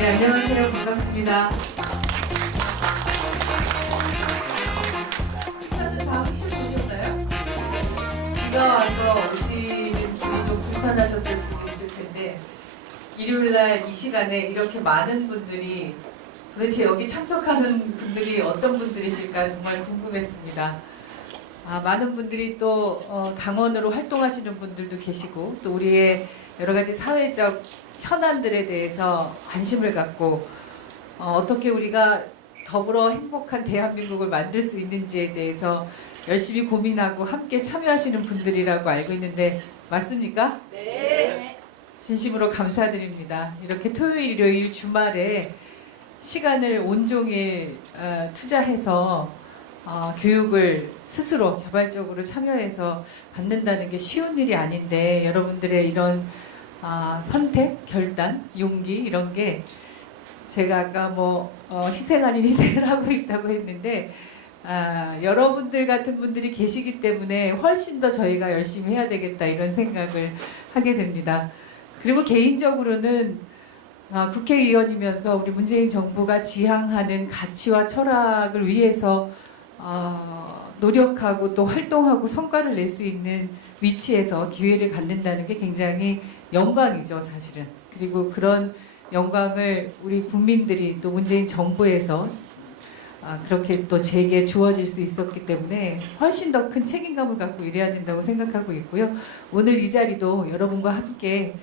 네, 안녕하세요. 반갑습니다. 식사는 다 하시고셨나요? 비가 와서 오시는 길이 좀 불편하셨을 수도 있을 텐데 일요일날 이 시간에 이렇게 많은 분들이 도대체 여기 참석하는 분들이 어떤 분들이실까 정말 궁금했습니다. 많은 분들이 또 당원으로 활동하시는 분들도 계시고 또 우리의 여러 가지 사회적 현안들에 대해서 관심을 갖고 어떻게 우리가 더불어 행복한 대한민국을 만들 수 있는지에 대해서 열심히 고민하고 함께 참여하시는 분들이라고 알고 있는데 맞습니까? 네. 진심으로 감사드립니다. 이렇게 토요일, 일요일, 주말에 시간을 온종일 투자해서 교육을 스스로 자발적으로 참여해서 받는다는 게 쉬운 일이 아닌데 여러분들의 이런 선택, 결단, 용기 이런 게 제가 아까 희생 아닌 희생을 하고 있다고 했는데 여러분들 같은 분들이 계시기 때문에 훨씬 더 저희가 열심히 해야 되겠다 이런 생각을 하게 됩니다. 그리고 개인적으로는 국회의원이면서 우리 문재인 정부가 지향하는 가치와 철학을 위해서 노력하고 또 활동하고 성과를 낼 수 있는 위치에서 기회를 갖는다는 게 굉장히 영광이죠, 사실은. 그리고 그런 영광을 우리 국민들이 또 문재인 정부에서 그렇게 또 제게 주어질 수 있었기 때문에 훨씬 더 큰 책임감을 갖고 일해야 된다고 생각하고 있고요. 오늘 이 자리도 여러분과 함께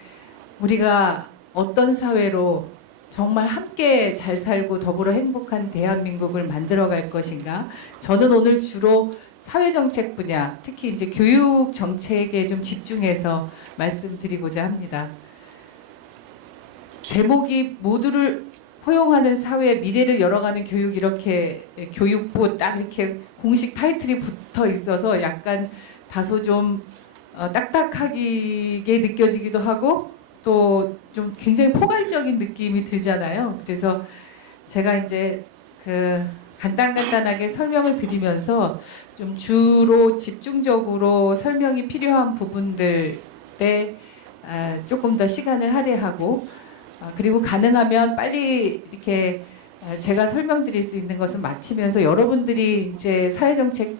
우리가 어떤 사회로 정말 함께 잘 살고 더불어 행복한 대한민국을 만들어갈 것인가. 저는 오늘 주로 사회정책 분야, 특히 이제 교육 정책에 좀 집중해서 말씀드리고자 합니다. 제목이 모두를 포용하는 사회, 미래를 열어가는 교육 이렇게 교육부 딱 이렇게 공식 타이틀이 붙어 있어서 약간 다소 좀 딱딱하게 느껴지기도 하고 또 좀 굉장히 포괄적인 느낌이 들잖아요. 그래서 제가 이제 간단하게 설명을 드리면서 좀 주로 집중적으로 설명이 필요한 부분들에 조금 더 시간을 할애하고 그리고 가능하면 빨리 이렇게 제가 설명드릴 수 있는 것은 마치면서 여러분들이 이제 사회정책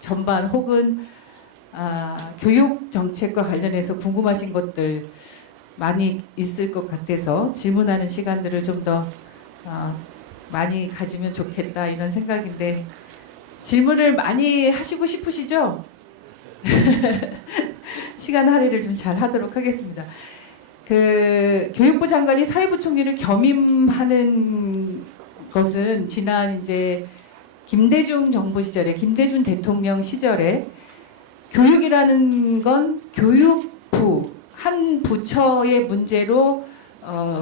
전반 혹은 교육 정책과 관련해서 궁금하신 것들 많이 있을 것 같아서 질문하는 시간들을 좀 더 많이 가지면 좋겠다 이런 생각인데 질문을 많이 하시고 싶으시죠? 시간 할애를 좀 잘 하도록 하겠습니다. 교육부 장관이 사회부 총리를 겸임하는 것은 지난 이제 김대중 정부 시절에 김대중 대통령 시절에 교육이라는 건 교육부 한 부처의 문제로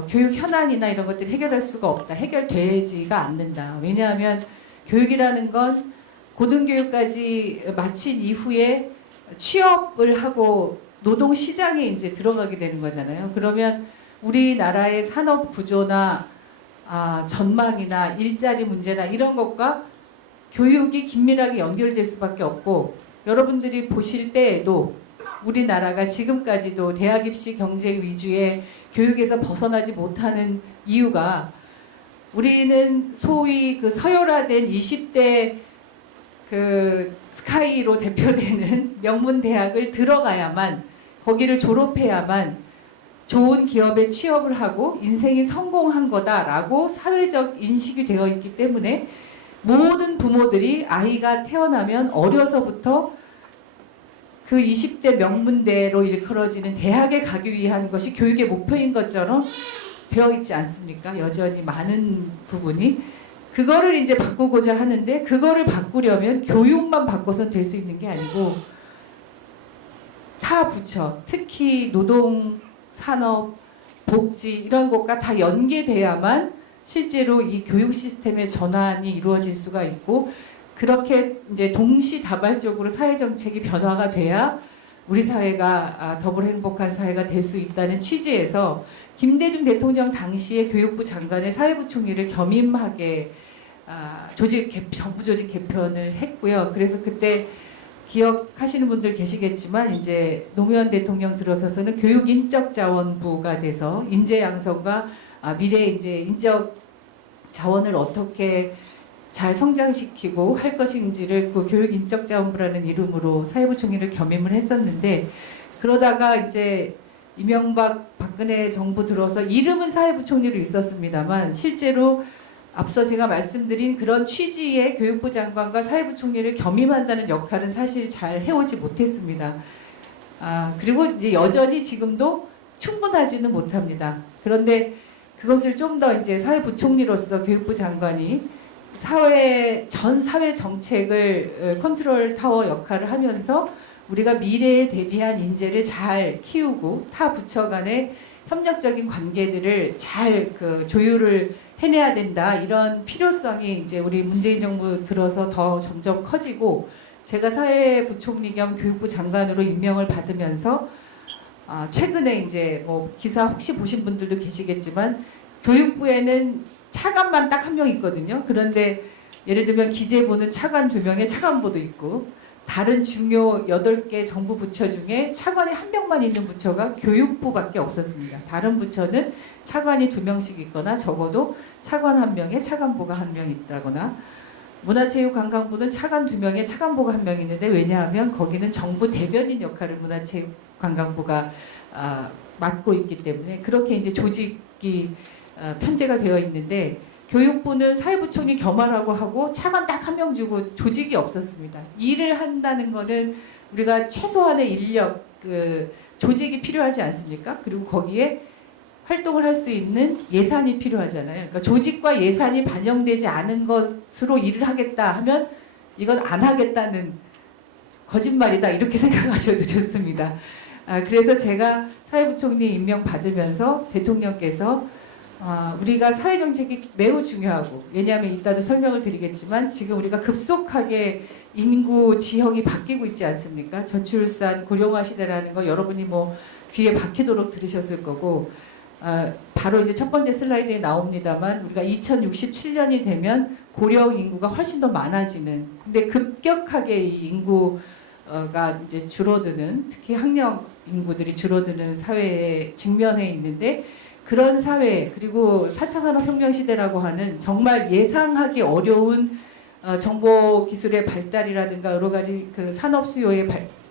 교육 현안이나 이런 것들을 해결할 수가 없다. 해결되지가 않는다. 왜냐하면 교육이라는 건 고등교육까지 마친 이후에 취업을 하고 노동시장에 이제 들어가게 되는 거잖아요. 그러면 우리나라의 산업 구조나 전망이나 일자리 문제나 이런 것과 교육이 긴밀하게 연결될 수밖에 없고 여러분들이 보실 때에도 우리나라가 지금까지도 대학 입시 경쟁 위주의 교육에서 벗어나지 못하는 이유가 우리는 소위 서열화된 20대 스카이로 대표되는 명문 대학을 들어가야만 거기를 졸업해야만 좋은 기업에 취업을 하고 인생이 성공한 거다라고 사회적 인식이 되어 있기 때문에 모든 부모들이 아이가 태어나면 어려서부터 그 20대 명문대로 일컬어지는 대학에 가기 위한 것이 교육의 목표인 것처럼 되어 있지 않습니까? 여전히 많은 부분이. 그거를 이제 바꾸고자 하는데 그거를 바꾸려면 교육만 바꿔서 될 수 있는 게 아니고 타 부처, 특히 노동, 산업, 복지 이런 것과 다 연계돼야만 실제로 이 교육 시스템의 전환이 이루어질 수가 있고 그렇게 이제 동시다발적으로 사회정책이 변화가 돼야 우리 사회가 더불어 행복한 사회가 될 수 있다는 취지에서 김대중 대통령 당시에 교육부 장관을 사회부 총리를 겸임하게 정부 조직 개편을 했고요. 그래서 그때 기억하시는 분들 계시겠지만 이제 노무현 대통령 들어서서는 교육인적자원부가 돼서 인재 양성과 미래 이제 인적 자원을 어떻게 잘 성장시키고 할 것인지를 그 교육인적자원부라는 이름으로 사회부 총리를 겸임을 했었는데, 그러다가 이제 이명박 박근혜 정부 들어서 이름은 사회부 총리로 있었습니다만 실제로 앞서 제가 말씀드린 그런 취지의 교육부 장관과 사회부 총리를 겸임한다는 역할은 사실 잘 해오지 못했습니다. 그리고 이제 여전히 지금도 충분하지는 못합니다. 그런데 그것을 좀 더 이제 사회부총리로서 교육부 장관이 전 사회 정책을 컨트롤 타워 역할을 하면서 우리가 미래에 대비한 인재를 잘 키우고 타 부처 간의 협력적인 관계들을 잘 조율을 해내야 된다. 이런 필요성이 이제 우리 문재인 정부 들어서 더 점점 커지고, 제가 사회부총리 겸 교육부 장관으로 임명을 받으면서 최근에 이제 뭐 기사 혹시 보신 분들도 계시겠지만 교육부에는 차관만 딱 한 명 있거든요. 그런데 예를 들면 기재부는 차관 2명에 차관보도 있고, 다른 중요 8개 정부 부처 중에 차관이 1명만 있는 부처가 교육부밖에 없었습니다. 다른 부처는 차관이 2명씩 있거나 적어도 차관 1명에 차관보가 1명 있다거나, 문화체육관광부는 차관 2명에 차관보가 1명 있는데, 왜냐하면 거기는 정부 대변인 역할을 문화체육관광부가 맡고 있기 때문에 그렇게 이제 조직이 편제가 되어 있는데, 교육부는 사회부총리 겸하라고 하고 차관 딱 1명 주고 조직이 없었습니다. 일을 한다는 거는 우리가 최소한의 인력, 조직이 필요하지 않습니까? 그리고 거기에 활동을 할 수 있는 예산이 필요하잖아요. 그러니까 조직과 예산이 반영되지 않은 것으로 일을 하겠다 하면 이건 안 하겠다는 거짓말이다, 이렇게 생각하셔도 좋습니다. 그래서 제가 사회부총리 임명 받으면서 대통령께서 우리가 사회정책이 매우 중요하고, 왜냐하면 이따도 설명을 드리겠지만 지금 우리가 급속하게 인구 지형이 바뀌고 있지 않습니까? 저출산 고령화 시대라는 거 여러분이 뭐 귀에 박히도록 들으셨을 거고, 바로 이제 첫 번째 슬라이드에 나옵니다만 우리가 2067년이 되면 고령 인구가 훨씬 더 많아지는, 근데 급격하게 이 인구가 이제 줄어드는, 특히 학령 인구들이 줄어드는 사회에 직면해 있는데, 그런 사회, 그리고 4차 산업혁명 시대라고 하는 정말 예상하기 어려운 정보기술의 발달이라든가 여러 가지 산업 수요의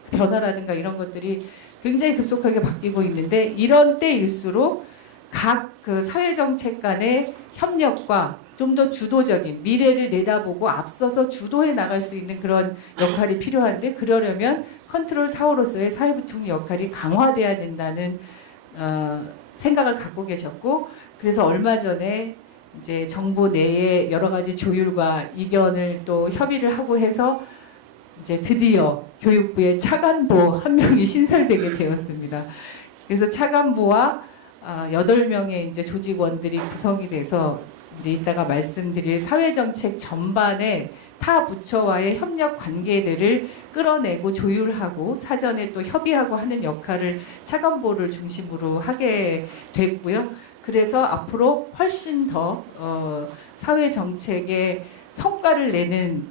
변화라든가 이런 것들이 굉장히 급속하게 바뀌고 있는데, 이런 때일수록 각 사회정책 간의 협력과 좀 더 주도적인 미래를 내다보고 앞서서 주도해 나갈 수 있는 그런 역할이 필요한데, 그러려면 컨트롤 타워로서의 사회부총리 역할이 강화돼야 된다는 생각을 갖고 계셨고, 그래서 얼마 전에 이제 정부 내에 여러 가지 조율과 이견을 또 협의를 하고 해서 이제 드디어 교육부에 차관보 1명이 신설되게 되었습니다. 그래서 차관보와 8명의 이제 조직원들이 구성이 돼서 이제 이따가 말씀드릴 사회정책 전반에 타 부처와의 협력 관계들을 끌어내고 조율하고 사전에 또 협의하고 하는 역할을 차관보를 중심으로 하게 됐고요. 그래서 앞으로 훨씬 더 사회정책에 성과를 내는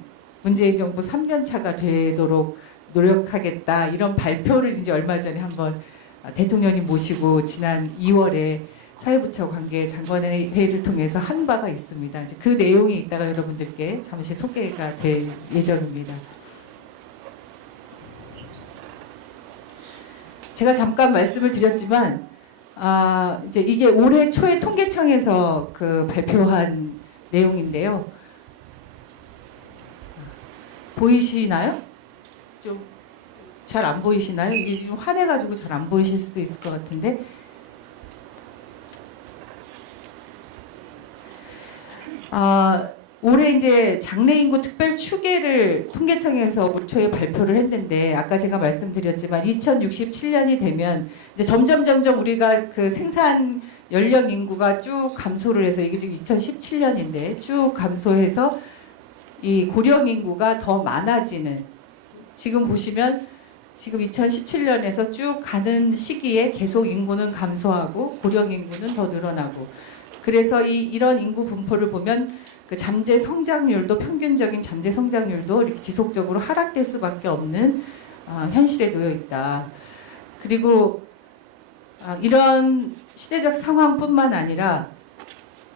문재인 정부 3년차가 되도록 노력하겠다, 이런 발표를 이제 얼마 전에 한번 대통령님 모시고 지난 2월에 사회부처 관계 장관의 회의를 통해서 한 바가 있습니다. 이제 그 내용이 이따가 여러분들께 잠시 소개가 될 예정입니다. 제가 잠깐 말씀을 드렸지만 이제 이게 올해 초에 통계청에서 발표한 내용인데요. 보이시나요? 좀 잘 안 보이시나요? 이게 좀 환해가지고 잘 안 보이실 수도 있을 것 같은데. 올해 이제 장래인구 특별 추계를 통계청에서 올 초에 발표를 했는데, 아까 제가 말씀드렸지만 2067년이 되면 이제 점점 우리가 생산 연령 인구가 쭉 감소를 해서, 이게 지금 2017년인데 쭉 감소해서 이 고령 인구가 더 많아지는, 지금 보시면 지금 2017년에서 쭉 가는 시기에 계속 인구는 감소하고 고령 인구는 더 늘어나고, 그래서 이런 인구 분포를 보면 그 잠재 성장률도 평균적인 잠재 성장률도 이렇게 지속적으로 하락될 수밖에 없는 현실에 놓여 있다. 그리고 이런 시대적 상황뿐만 아니라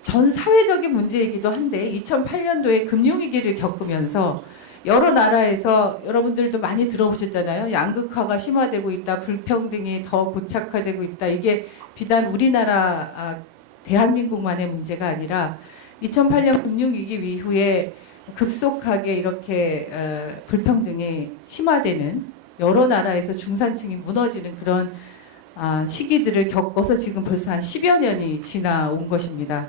전 사회적인 문제이기도 한데 2008년도에 금융위기를 겪으면서 여러 나라에서 여러분들도 많이 들어보셨잖아요. 양극화가 심화되고 있다. 불평등이 더 고착화되고 있다. 이게 비단 우리나라 대한민국만의 문제가 아니라 2008년 금융위기 이후에 급속하게 이렇게 불평등이 심화되는 여러 나라에서 중산층이 무너지는 그런 시기들을 겪어서 지금 벌써 한 10여 년이 지나온 것입니다.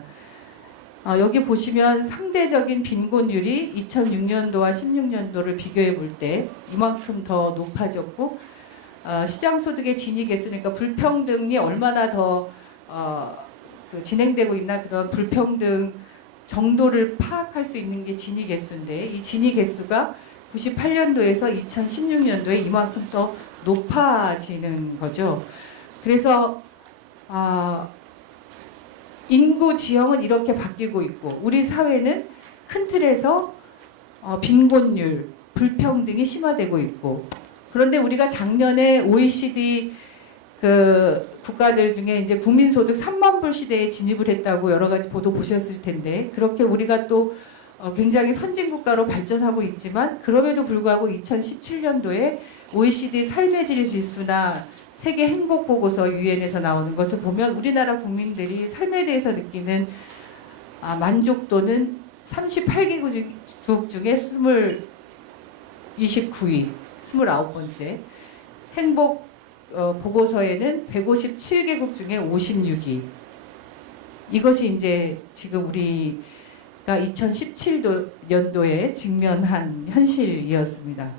여기 보시면 상대적인 빈곤율이 2006년도와 16년도를 비교해 볼 때 이만큼 더 높아졌고 시장소득의 진위 개수, 그러니까 불평등이 얼마나 더 진행되고 있나 그런 불평등 정도를 파악할 수 있는 게 진위 개수인데 이 진위 개수가 98년도에서 2016년도에 이만큼 더 높아지는 거죠. 그래서 인구 지형은 이렇게 바뀌고 있고 우리 사회는 큰 틀에서 빈곤율, 불평등이 심화되고 있고 그런데 우리가 작년에 OECD 그 국가들 중에 이제 국민소득 3만 불 시대에 진입을 했다고 여러 가지 보도 보셨을 텐데 그렇게 우리가 또 굉장히 선진국가로 발전하고 있지만 그럼에도 불구하고 2017년도에 OECD 삶의 질 지수나 세계 행복 보고서 유엔에서 나오는 것을 보면 우리나라 국민들이 삶에 대해서 느끼는 만족도는 38개국 중에 29위, 29번째. 행복 보고서에는 157개국 중에 56위. 이것이 이제 지금 우리가 2017년도에 직면한 현실이었습니다.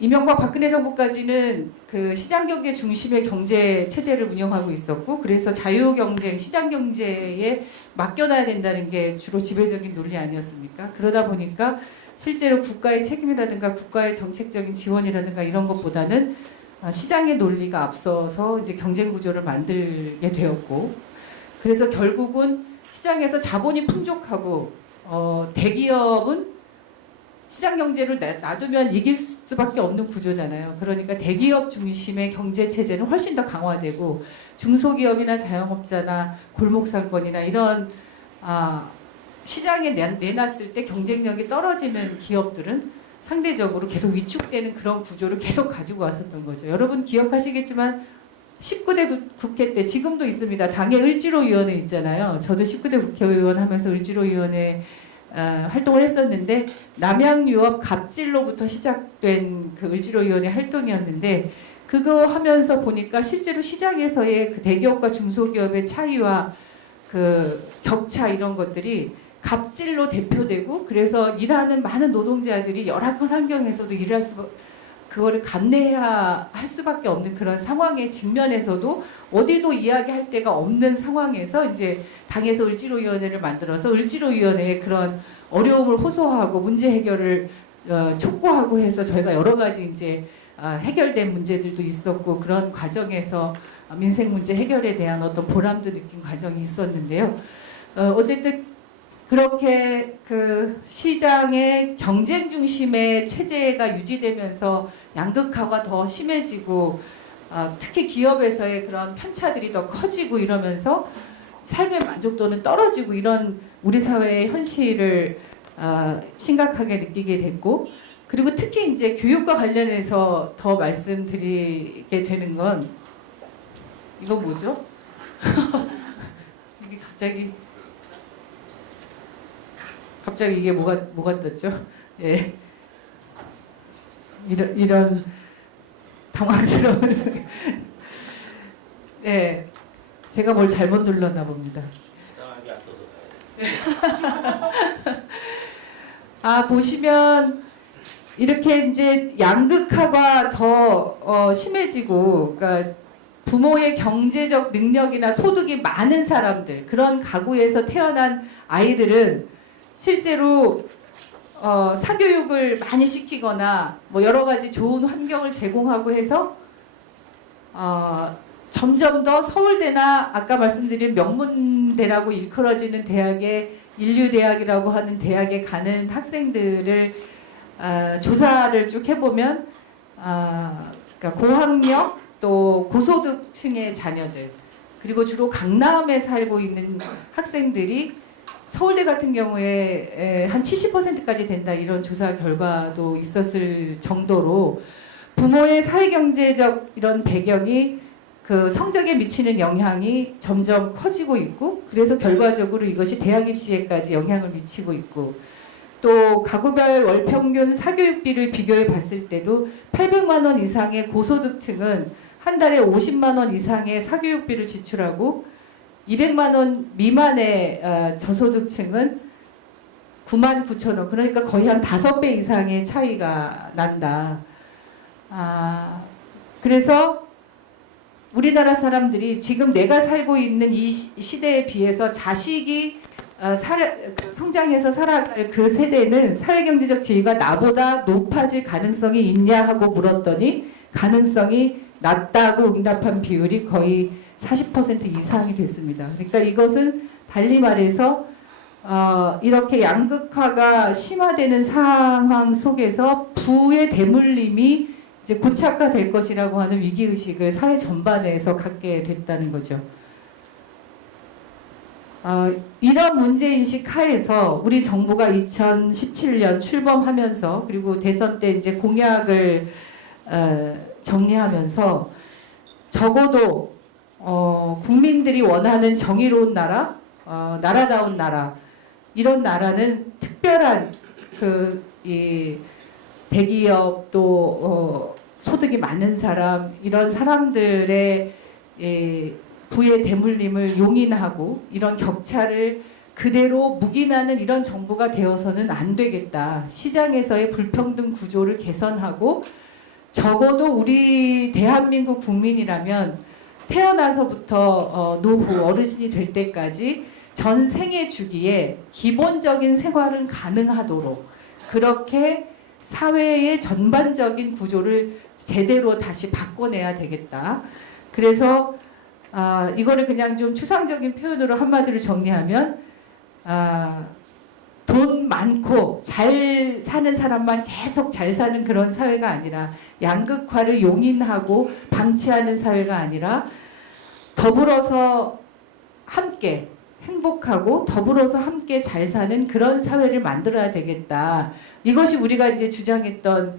이명박 박근혜 정부까지는 그 시장경제 중심의 경제 체제를 운영하고 있었고 그래서 자유경쟁, 시장경제에 맡겨놔야 된다는 게 주로 지배적인 논리 아니었습니까? 그러다 보니까 실제로 국가의 책임이라든가 국가의 정책적인 지원이라든가 이런 것보다는 시장의 논리가 앞서서 이제 경쟁 구조를 만들게 되었고 그래서 결국은 시장에서 자본이 풍족하고 대기업은 시장 경제로 놔두면 이길 수밖에 없는 구조잖아요. 그러니까 대기업 중심의 경제 체제는 훨씬 더 강화되고 중소기업이나 자영업자나 골목상권이나 이런 시장에 내놨을 때 경쟁력이 떨어지는 기업들은 상대적으로 계속 위축되는 그런 구조를 계속 가지고 왔었던 거죠. 여러분 기억하시겠지만 19대 국회 때 지금도 있습니다. 당의 을지로위원회 있잖아요. 저도 19대 국회의원 하면서 을지로위원회 활동을 했었는데 남양유업 갑질로부터 시작된 그 을지로위원회 활동이었는데 그거 하면서 보니까 실제로 시장에서의 그 대기업과 중소기업의 차이와 그 격차 이런 것들이 갑질로 대표되고 그래서 일하는 많은 노동자들이 열악한 환경에서도 일할 그거를 감내해야 할 수밖에 없는 그런 상황의 직면에서도 어디도 이야기할 데가 없는 상황에서 이제 당에서 을지로위원회를 만들어서 을지로위원회에 그런 어려움을 호소하고 문제 해결을 촉구하고 해서 저희가 여러 가지 이제 해결된 문제들도 있었고 그런 과정에서 민생 문제 해결에 대한 어떤 보람도 느낀 과정이 있었는데요. 어쨌든 그렇게 그 시장의 경쟁 중심의 체제가 유지되면서 양극화가 더 심해지고 특히 기업에서의 그런 편차들이 더 커지고 이러면서 삶의 만족도는 떨어지고 이런 우리 사회의 현실을 심각하게 느끼게 됐고 그리고 특히 이제 교육과 관련해서 더 말씀드리게 되는 건 이건 뭐죠? 이게 갑자기 이게 뭐가 떴죠? 예. 이런 당황스러운 소리. 예. 제가 뭘 잘못 눌렀나 봅니다. 보시면 이렇게 이제 양극화가 더 심해지고 그러니까 부모의 경제적 능력이나 소득이 많은 사람들 그런 가구에서 태어난 아이들은 실제로 사교육을 많이 시키거나 뭐 여러 가지 좋은 환경을 제공하고 해서 점점 더 서울대나 아까 말씀드린 명문대라고 일컬어지는 대학에 인류대학이라고 하는 대학에 가는 학생들을 조사를 쭉 해보면 그러니까 고학력 또 고소득층의 자녀들 그리고 주로 강남에 살고 있는 학생들이 서울대 같은 경우에 한 70%까지 된다 이런 조사 결과도 있었을 정도로 부모의 사회경제적 이런 배경이 그 성적에 미치는 영향이 점점 커지고 있고 그래서 결과적으로 이것이 대학 입시에까지 영향을 미치고 있고 또 가구별 월평균 사교육비를 비교해 봤을 때도 800만 원 이상의 고소득층은 한 달에 50만 원 이상의 사교육비를 지출하고 200만 원 미만의 저소득층은 9만 9천 원 그러니까 거의 한 5배 이상의 차이가 난다. 그래서 우리나라 사람들이 지금 내가 살고 있는 이 시대에 비해서 자식이 성장해서 살아갈 그 세대는 사회경제적 지위가 나보다 높아질 가능성이 있냐 하고 물었더니 가능성이 낮다고 응답한 비율이 거의 40% 이상이 됐습니다. 그러니까 이것은 달리 말해서 이렇게 양극화가 심화되는 상황 속에서 부의 대물림이 이제 고착화될 것이라고 하는 위기의식을 사회 전반에서 갖게 됐다는 거죠. 이런 문제인식 하에서 우리 정부가 2017년 출범하면서 그리고 대선 때 이제 공약을 정리하면서 적어도 국민들이 원하는 정의로운 나라, 나라다운 나라 이런 나라는 특별한 이 대기업 또 소득이 많은 사람 이런 사람들의 부의 대물림을 용인하고 이런 격차를 그대로 묵인하는 이런 정부가 되어서는 안 되겠다. 시장에서의 불평등 구조를 개선하고 적어도 우리 대한민국 국민이라면 태어나서부터 노후 어르신이 될 때까지 전 생애 주기에 기본적인 생활은 가능하도록 그렇게 사회의 전반적인 구조를 제대로 다시 바꿔내야 되겠다. 그래서 이거를 그냥 좀 추상적인 표현으로 한마디로 정리하면 돈 많고 잘 사는 사람만 계속 잘 사는 그런 사회가 아니라 양극화를 용인하고 방치하는 사회가 아니라 더불어서 함께 행복하고 더불어서 함께 잘 사는 그런 사회를 만들어야 되겠다. 이것이 우리가 이제 주장했던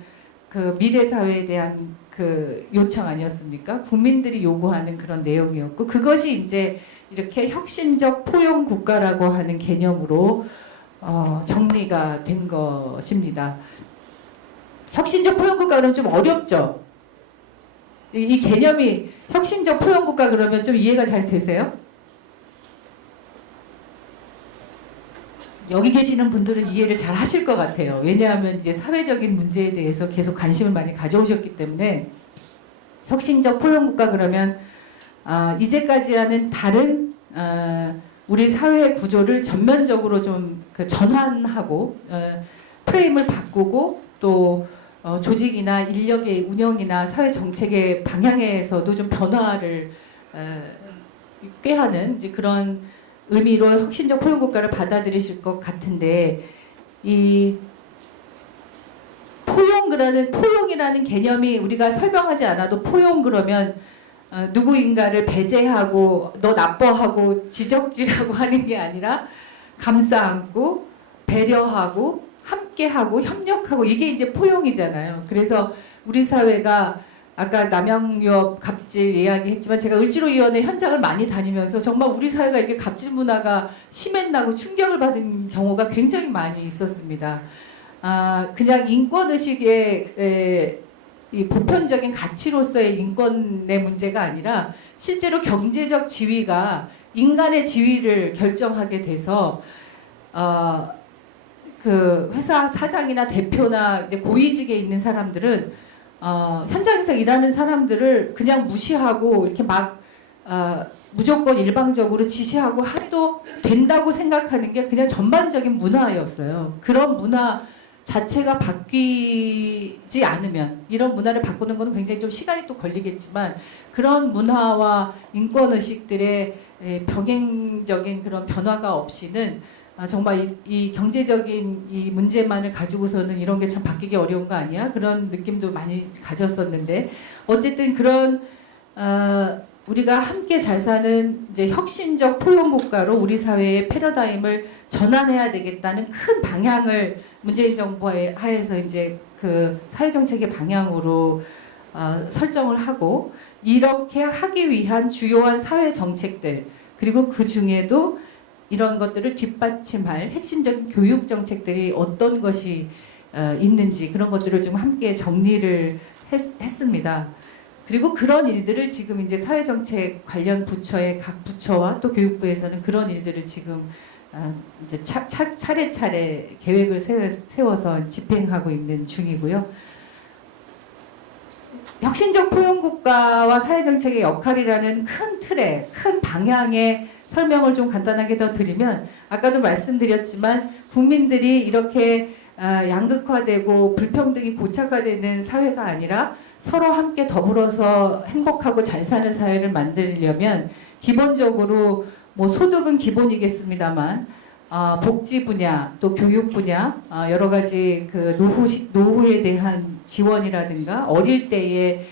그 미래 사회에 대한 그 요청 아니었습니까? 국민들이 요구하는 그런 내용이었고 그것이 이제 이렇게 혁신적 포용 국가라고 하는 개념으로 정리가 된 것입니다. 혁신적 포용 국가 그러면 좀 어렵죠? 이 개념이 혁신적 포용 국가 그러면 좀 이해가 잘 되세요? 여기 계시는 분들은 이해를 잘 하실 것 같아요. 왜냐하면 이제 사회적인 문제에 대해서 계속 관심을 많이 가져오셨기 때문에 혁신적 포용국가 그러면 이제까지와는 다른 우리 사회 구조를 전면적으로 좀 그 전환하고 프레임을 바꾸고 또 조직이나 인력의 운영이나 사회 정책의 방향에서도 좀 변화를 꾀하는 이제 그런 의미로 혁신적 포용국가를 받아들이실 것 같은데 이 포용이라는 개념이 우리가 설명하지 않아도 포용 그러면 누구인가를 배제하고 너 나빠하고 지적질하고 하는 게 아니라 감싸 안고 배려하고 함께하고 협력하고 이게 이제 포용이잖아요. 그래서 우리 사회가 아까 남양유업 갑질 이야기했지만 제가 을지로위원회 현장을 많이 다니면서 정말 우리 사회가 이렇게 갑질 문화가 심했나고 충격을 받은 경우가 굉장히 많이 있었습니다. 그냥 인권의식의 이 보편적인 가치로서의 인권의 문제가 아니라 실제로 경제적 지위가 인간의 지위를 결정하게 돼서 그 회사 사장이나 대표나 이제 고위직에 있는 사람들은 현장에서 일하는 사람들을 그냥 무시하고 이렇게 막 무조건 일방적으로 지시하고 해도 된다고 생각하는 게 그냥 전반적인 문화였어요. 그런 문화 자체가 바뀌지 않으면 이런 문화를 바꾸는 것은 굉장히 좀 시간이 또 걸리겠지만 그런 문화와 인권의식들의 병행적인 그런 변화가 없이는 정말 이 경제적인 이 문제만을 가지고서는 이런 게 참 바뀌기 어려운 거 아니야? 그런 느낌도 많이 가졌었는데 어쨌든 그런 우리가 함께 잘 사는 이제 혁신적 포용 국가로 우리 사회의 패러다임을 전환해야 되겠다는 큰 방향을 문재인 정부 하에서 이제 그 사회 정책의 방향으로 설정을 하고 이렇게 하기 위한 주요한 사회 정책들 그리고 그 중에도 이런 것들을 뒷받침할 핵심적인 교육 정책들이 어떤 것이 있는지 그런 것들을 좀 함께 정리를 했습니다. 그리고 그런 일들을 지금 이제 사회정책 관련 부처의 각 부처와 또 교육부에서는 그런 일들을 지금 이제 차례차례 계획을 세워서 집행하고 있는 중이고요. 혁신적 포용국가와 사회정책의 역할이라는 큰 틀에, 큰 방향의 설명을 좀 간단하게 더 드리면 아까도 말씀드렸지만 국민들이 이렇게 양극화되고 불평등이 고착화되는 사회가 아니라 서로 함께 더불어서 행복하고 잘 사는 사회를 만들려면 기본적으로 뭐 소득은 기본이겠습니다만 복지 분야 또 교육 분야 여러 가지 그 노후에 대한 지원이라든가 어릴 때에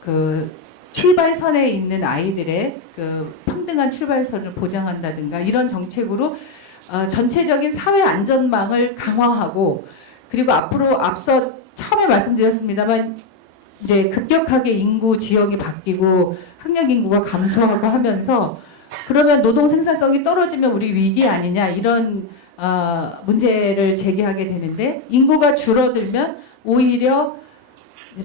그 출발선에 있는 아이들의 그 평등한 출발선을 보장한다든가 이런 정책으로 전체적인 사회 안전망을 강화하고 그리고 앞으로 앞서 처음에 말씀드렸습니다만 이제 급격하게 인구 지형이 바뀌고 학령 인구가 감소하고 하면서 그러면 노동 생산성이 떨어지면 우리 위기 아니냐 이런 문제를 제기하게 되는데 인구가 줄어들면 오히려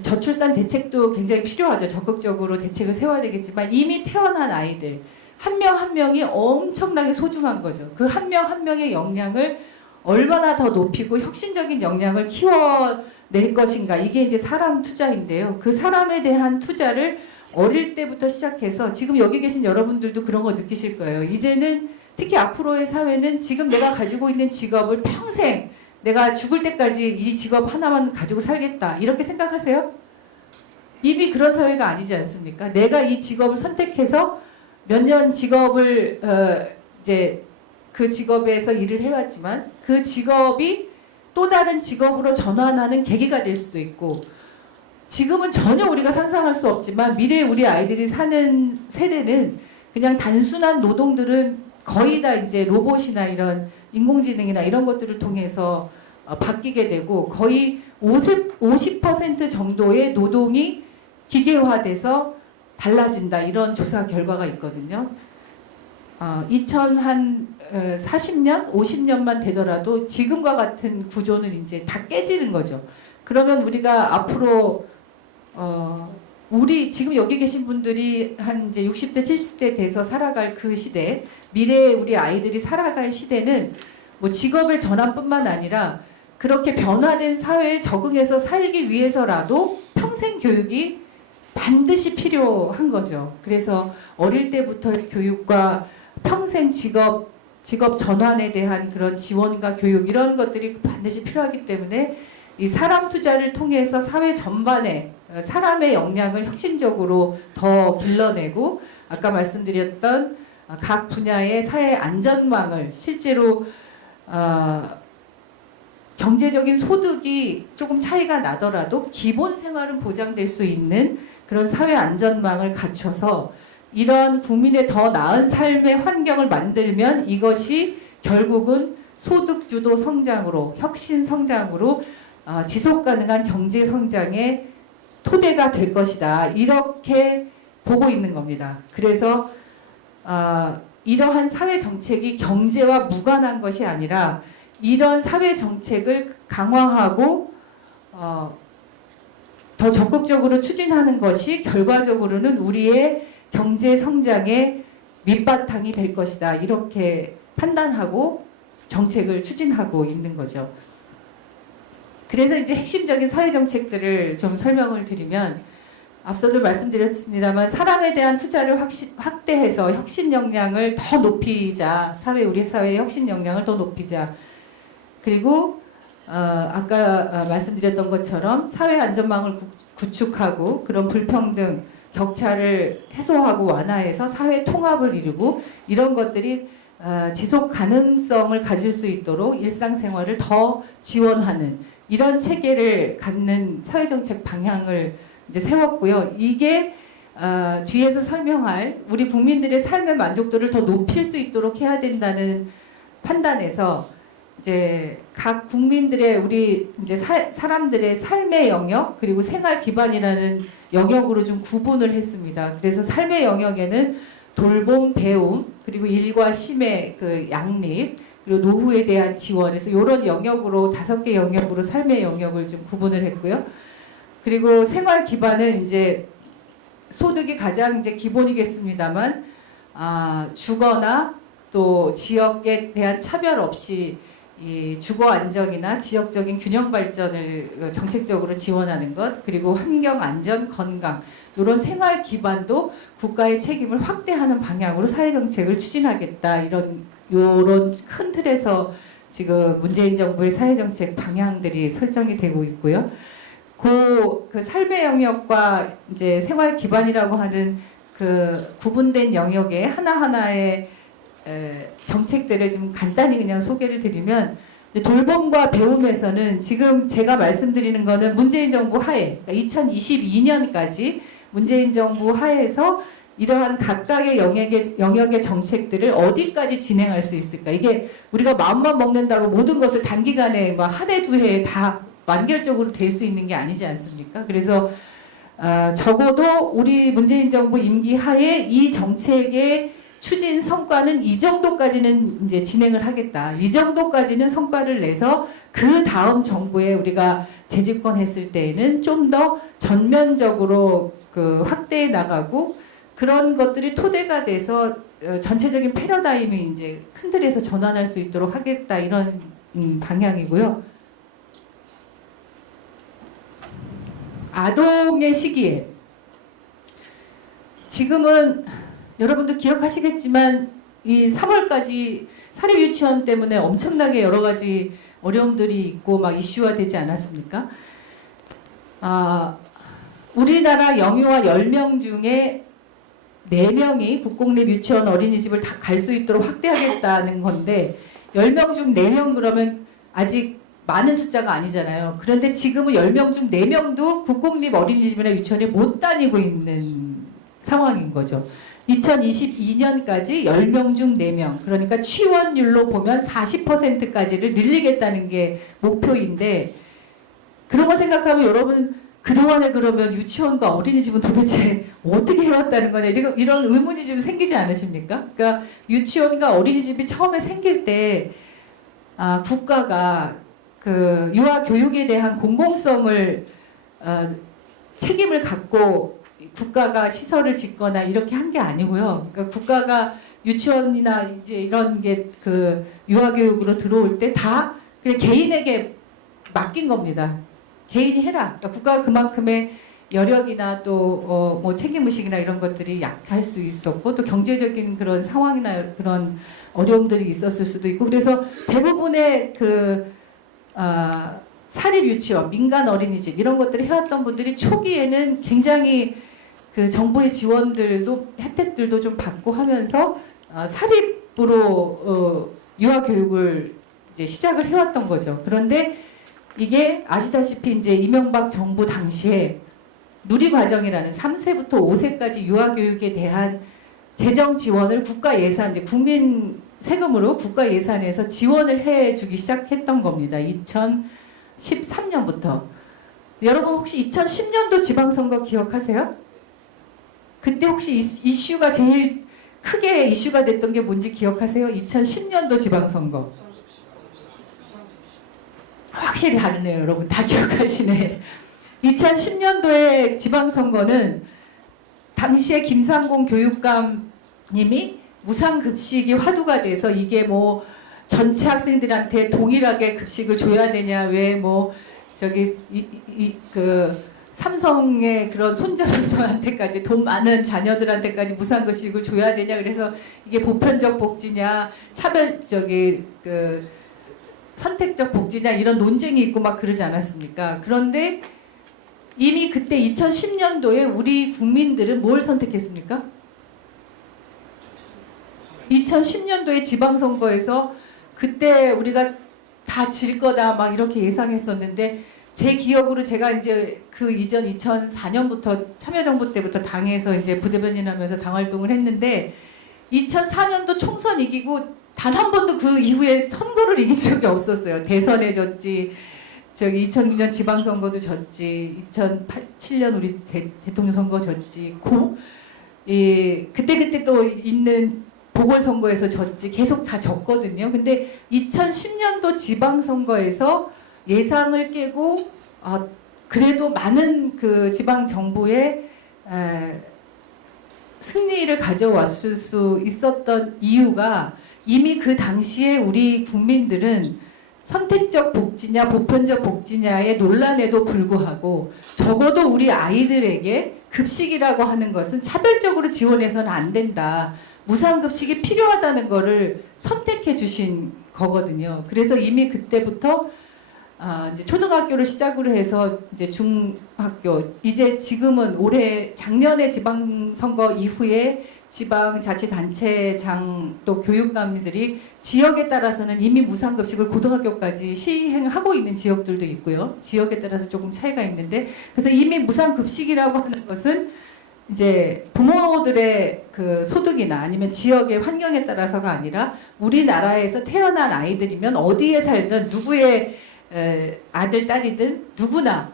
저출산 대책도 굉장히 필요하죠. 적극적으로 대책을 세워야 되겠지만 이미 태어난 아이들 한 명 한 명이 엄청나게 소중한 거죠. 그 한 명 한 명의 역량을 얼마나 더 높이고 혁신적인 역량을 키워낼 것인가 이게 이제 사람 투자인데요. 그 사람에 대한 투자를 어릴 때부터 시작해서 지금 여기 계신 여러분들도 그런 거 느끼실 거예요. 이제는 특히 앞으로의 사회는 지금 내가 가지고 있는 직업을 평생 내가 죽을 때까지 이 직업 하나만 가지고 살겠다 이렇게 생각하세요? 이미 그런 사회가 아니지 않습니까? 내가 이 직업을 선택해서 몇 년 직업을 이제 그 직업에서 일을 해왔지만 그 직업이 또 다른 직업으로 전환하는 계기가 될 수도 있고 지금은 전혀 우리가 상상할 수 없지만 미래에 우리 아이들이 사는 세대는 그냥 단순한 노동들은 거의 다 이제 로봇이나 이런 인공지능이나 이런 것들을 통해서 바뀌게 되고 거의 50% 정도의 노동이 기계화돼서 달라진다 이런 조사 결과가 있거든요. 2040년, 50년만 되더라도 지금과 같은 구조는 이제 다 깨지는 거죠. 그러면 우리가 앞으로 우리 지금 여기 계신 분들이 한 이제 60대, 70대 돼서 살아갈 그 시대, 미래에 우리 아이들이 살아갈 시대는 뭐 직업의 전환뿐만 아니라 그렇게 변화된 사회에 적응해서 살기 위해서라도 평생 교육이 반드시 필요한 거죠. 그래서 어릴 때부터 교육과 평생 직업 전환에 대한 그런 지원과 교육 이런 것들이 반드시 필요하기 때문에 이 사람 투자를 통해서 사회 전반에 사람의 역량을 혁신적으로 더 길러내고 아까 말씀드렸던 각 분야의 사회 안전망을 실제로 경제적인 소득이 조금 차이가 나더라도 기본 생활은 보장될 수 있는 그런 사회 안전망을 갖춰서 이런 국민의 더 나은 삶의 환경을 만들면 이것이 결국은 소득주도 성장으로 혁신 성장으로 지속 가능한 경제 성장의 토대가 될 것이다. 이렇게 보고 있는 겁니다. 그래서 이러한 사회 정책이 경제와 무관한 것이 아니라 이런 사회 정책을 강화하고 더 적극적으로 추진하는 것이 결과적으로는 우리의 경제 성장의 밑바탕이 될 것이다. 이렇게 판단하고 정책을 추진하고 있는 거죠. 그래서 이제 핵심적인 사회 정책들을 좀 설명을 드리면 앞서도 말씀드렸습니다만 사람에 대한 투자를 확대해서 혁신 역량을 더 높이자. 우리 사회의 혁신 역량을 더 높이자. 그리고 아까 말씀드렸던 것처럼 사회 안전망을 구축하고 그런 불평등, 격차를 해소하고 완화해서 사회 통합을 이루고 이런 것들이 지속 가능성을 가질 수 있도록 일상생활을 더 지원하는 이런 체계를 갖는 사회정책 방향을 이제 세웠고요. 이게 뒤에서 설명할 우리 국민들의 삶의 만족도를 더 높일 수 있도록 해야 된다는 판단에서 이제 각 국민들의 우리 이제 사람들의 삶의 영역 그리고 생활 기반이라는 영역으로 좀 구분을 했습니다. 그래서 삶의 영역에는 돌봄, 배움 그리고 일과 쉼의 그 양립 그리고 노후에 대한 지원에서 이런 영역으로 5개 영역으로 삶의 영역을 좀 구분을 했고요. 그리고 생활 기반은 이제 소득이 가장 이제 기본이겠습니다만 주거나 또 지역에 대한 차별 없이 이 주거 안정이나 지역적인 균형 발전을 정책적으로 지원하는 것 그리고 환경 안전 건강 이런 생활 기반도 국가의 책임을 확대하는 방향으로 사회 정책을 추진하겠다 이런 큰 틀에서 지금 문재인 정부의 사회 정책 방향들이 설정이 되고 있고요. 그 삶의 영역과 이제 생활 기반이라고 하는 그 구분된 영역의 하나하나의 정책들을 좀 간단히 그냥 소개를 드리면 돌봄과 배움에서는 지금 제가 말씀드리는 거는 문재인 정부 하에 2022년까지 문재인 정부 하에서 이러한 각각의 영역의 정책들을 어디까지 진행할 수 있을까 이게 우리가 마음만 먹는다고 모든 것을 단기간에 막 한 해 두 해에 다 완결적으로 될 수 있는 게 아니지 않습니까? 그래서 적어도 우리 문재인 정부 임기 하에 이 정책의 추진 성과는 이 정도까지는 이제 진행을 하겠다. 이 정도까지는 성과를 내서 그 다음 정부에 우리가 재집권했을 때에는 좀 더 전면적으로 그 확대해 나가고 그런 것들이 토대가 돼서 전체적인 패러다임이 이제 큰 틀에서 전환할 수 있도록 하겠다 이런 방향이고요. 아동의 시기에 지금은 여러분도 기억하시겠지만 이 3월까지 사립유치원 때문에 엄청나게 여러 가지 어려움들이 있고 막 이슈화되지 않았습니까? 우리나라 영유아 10명 중에 4명이 국공립 유치원 어린이집을 다 갈 수 있도록 확대하겠다는 건데 10명 중 4명 그러면 아직 많은 숫자가 아니잖아요. 그런데 지금은 10명 중 4명도 국공립 어린이집이나 유치원에 못 다니고 있는 상황인 거죠. 2022년까지 10명 중 4명 그러니까 취원율로 보면 40%까지를 늘리겠다는 게 목표인데 그런 거 생각하면 여러분 그동안에 그러면 유치원과 어린이집은 도대체 어떻게 해왔다는 거냐 이런 의문이 좀 생기지 않으십니까? 그러니까 유치원과 어린이집이 처음에 생길 때 국가가 그 유아 교육에 대한 공공성을 책임을 갖고 국가가 시설을 짓거나 이렇게 한 게 아니고요. 그러니까 국가가 유치원이나 이제 이런 게 그 유아 교육으로 들어올 때 다 그냥 개인에게 맡긴 겁니다. 개인이 해라. 그러니까 국가가 그만큼의 여력이나 또 뭐 책임의식이나 이런 것들이 약할 수 있었고 또 경제적인 그런 상황이나 그런 어려움들이 있었을 수도 있고 그래서 대부분의 그 사립 유치원, 민간 어린이집 이런 것들을 해왔던 분들이 초기에는 굉장히 그 정부의 지원들도 혜택들도 좀 받고 하면서 사립으로 유아 교육을 이제 시작을 해왔던 거죠. 그런데 이게 아시다시피 이제 이명박 정부 당시에 누리과정이라는 3세부터 5세까지 유아 교육에 대한 재정 지원을 국가 예산 이제 국민 세금으로 국가 예산에서 지원을 해주기 시작했던 겁니다. 2013년부터. 여러분 혹시 2010년도 지방선거 기억하세요? 그때 혹시 이슈가 제일 크게 이슈가 됐던 게 뭔지 기억하세요? 2010년도 지방선거. 확실히 다르네요. 여러분 다 기억하시네. 2010년도의 지방선거는 당시에 김상곤 교육감님이 무상급식이 화두가 돼서 이게 뭐 전체 학생들한테 동일하게 급식을 줘야 되냐 왜 뭐 저기 그 삼성의 그런 손자손녀한테까지 돈 많은 자녀들한테까지 무상급식을 줘야 되냐 그래서 이게 보편적 복지냐 차별적인 그 선택적 복지냐 이런 논쟁이 있고 막 그러지 않았습니까? 그런데 이미 그때 2010년도에 우리 국민들은 뭘 선택했습니까? 2010년도에 지방선거에서 그때 우리가 다 질 거다 막 이렇게 예상했었는데 제 기억으로 제가 이제 그 이전 2004년부터 참여정부 때부터 당에서 이제 부대변인 하면서 당 활동을 했는데 2004년도 총선 이기고 단 한 번도 그 이후에 선거를 이긴 적이 없었어요. 대선에 졌지, 저기 2006년 지방선거도 졌지, 2007년 우리 대통령 선거 졌지, 그때 또 있는 보궐선거에서 졌지, 계속 다 졌거든요. 근데 2010년도 지방선거에서 예상을 깨고 그래도 많은 그 지방 정부의 승리를 가져왔을 수 있었던 이유가 이미 그 당시에 우리 국민들은 선택적 복지냐 보편적 복지냐의 논란에도 불구하고 적어도 우리 아이들에게 급식이라고 하는 것은 차별적으로 지원해서는 안 된다. 무상급식이 필요하다는 거를 선택해 주신 거거든요. 그래서 이미 그때부터 이제 초등학교를 시작으로 해서 이제 중학교, 이제 지금은 작년에 지방선거 이후에 지방자치단체장 또 교육감들이 지역에 따라서는 이미 무상급식을 고등학교까지 시행하고 있는 지역들도 있고요. 지역에 따라서 조금 차이가 있는데, 그래서 이미 무상급식이라고 하는 것은 이제 부모들의 그 소득이나 아니면 지역의 환경에 따라서가 아니라 우리나라에서 태어난 아이들이면 어디에 살든 누구의 아들, 딸이든 누구나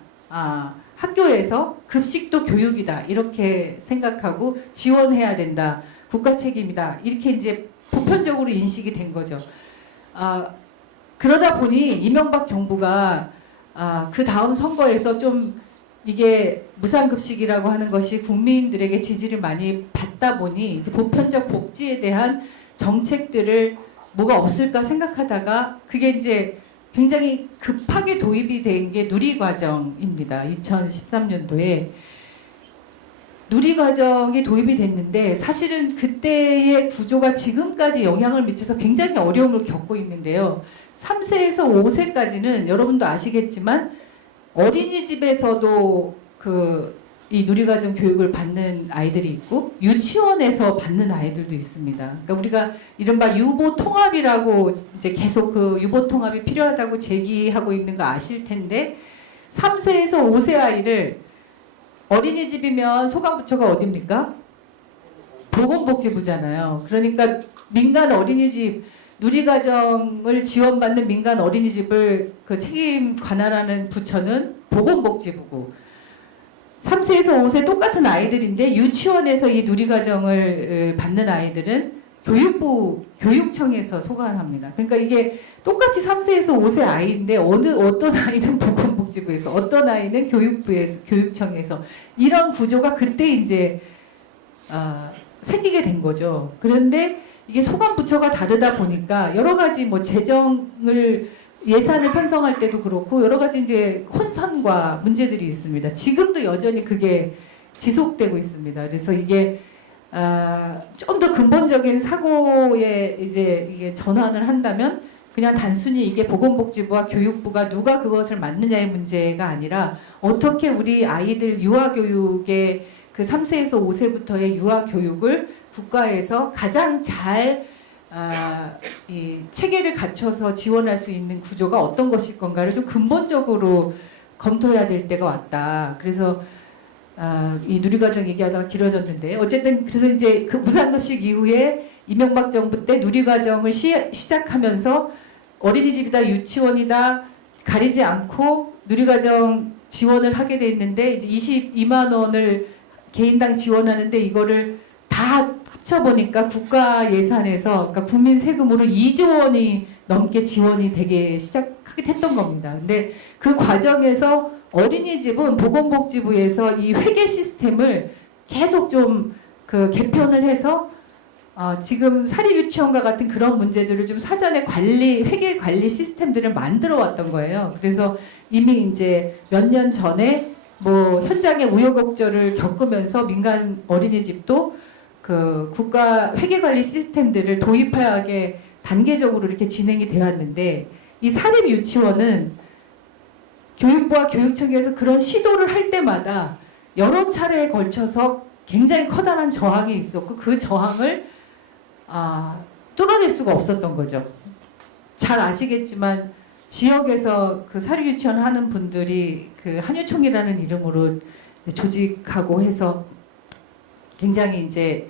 학교에서 급식도 교육이다 이렇게 생각하고 지원해야 된다. 국가 책임이다. 이렇게 이제 보편적으로 인식이 된 거죠. 그러다 보니 이명박 정부가 그 다음 선거에서 좀 이게 무상급식이라고 하는 것이 국민들에게 지지를 많이 받다 보니 이제 보편적 복지에 대한 정책들을 뭐가 없을까 생각하다가 그게 이제 굉장히 급하게 도입이 된 게 누리과정입니다. 2013년도에 누리과정이 도입이 됐는데 사실은 그때의 구조가 지금까지 영향을 미쳐서 굉장히 어려움을 겪고 있는데요. 3세에서 5세까지는 여러분도 아시겠지만 어린이집에서도 이 누리과정 교육을 받는 아이들이 있고 유치원에서 받는 아이들도 있습니다. 그러니까 우리가 이른바 유보 통합이라고 이제 계속 그 유보 통합이 필요하다고 제기하고 있는 거 아실 텐데 3세에서 5세 아이를 어린이집이면 소관부처가 어딥니까? 보건복지부잖아요. 그러니까 민간 어린이집 누리과정을 지원받는 민간 어린이집을 그 책임 관할하는 부처는 보건복지부고 3세에서 5세 똑같은 아이들인데 유치원에서 이 누리과정을 받는 아이들은 교육부, 교육청에서 소관합니다. 그러니까 이게 똑같이 3세에서 5세 아이인데 어떤 아이는 보건복지부에서 어떤 아이는 교육부에서, 교육청에서 이런 구조가 그때 이제 생기게 된 거죠. 그런데 이게 소관부처가 다르다 보니까 여러 가지 뭐 예산을 편성할 때도 그렇고 여러 가지 이제 혼선과 문제들이 있습니다. 지금도 여전히 그게 지속되고 있습니다. 그래서 이게 좀 더 근본적인 사고에 이제 이게 전환을 한다면 그냥 단순히 이게 보건복지부와 교육부가 누가 그것을 맡느냐의 문제가 아니라 어떻게 우리 아이들 유아교육의 그 3세에서 5세부터의 유아교육을 국가에서 가장 잘 이 체계를 갖춰서 지원할 수 있는 구조가 어떤 것일 건가를 좀 근본적으로 검토해야 될 때가 왔다. 그래서 이 누리과정 얘기하다가 길어졌는데 어쨌든 그래서 이제 그 무상급식 이후에 이명박 정부 때 누리과정을 시작하면서 어린이집이다 유치원이다 가리지 않고 누리과정 지원을 하게 돼 있는데 이제 22만 원을 개인당 지원하는데 이거를 다 합쳐보니까 국가 예산에서 그러니까 국민 세금으로 2조 원이 넘게 지원이 되게 시작하게 됐던 겁니다. 근데 그 과정에서 어린이집은 보건복지부에서 이 회계 시스템을 계속 좀 그 개편을 해서 지금 사립유치원과 같은 그런 문제들을 좀 사전에 회계 관리 시스템들을 만들어 왔던 거예요. 그래서 이미 이제 몇 년 전에 뭐 현장의 우여곡절을 겪으면서 민간 어린이집도 그 국가 회계관리 시스템들을 도입하게 단계적으로 이렇게 진행이 되었는데 이 사립유치원은 교육부와 교육청에서 그런 시도를 할 때마다 여러 차례에 걸쳐서 굉장히 커다란 저항이 있었고 그 저항을 뚫어낼 수가 없었던 거죠. 잘 아시겠지만 지역에서 그 사립유치원 하는 분들이 그 한유총이라는 이름으로 이제 조직하고 해서 굉장히 이제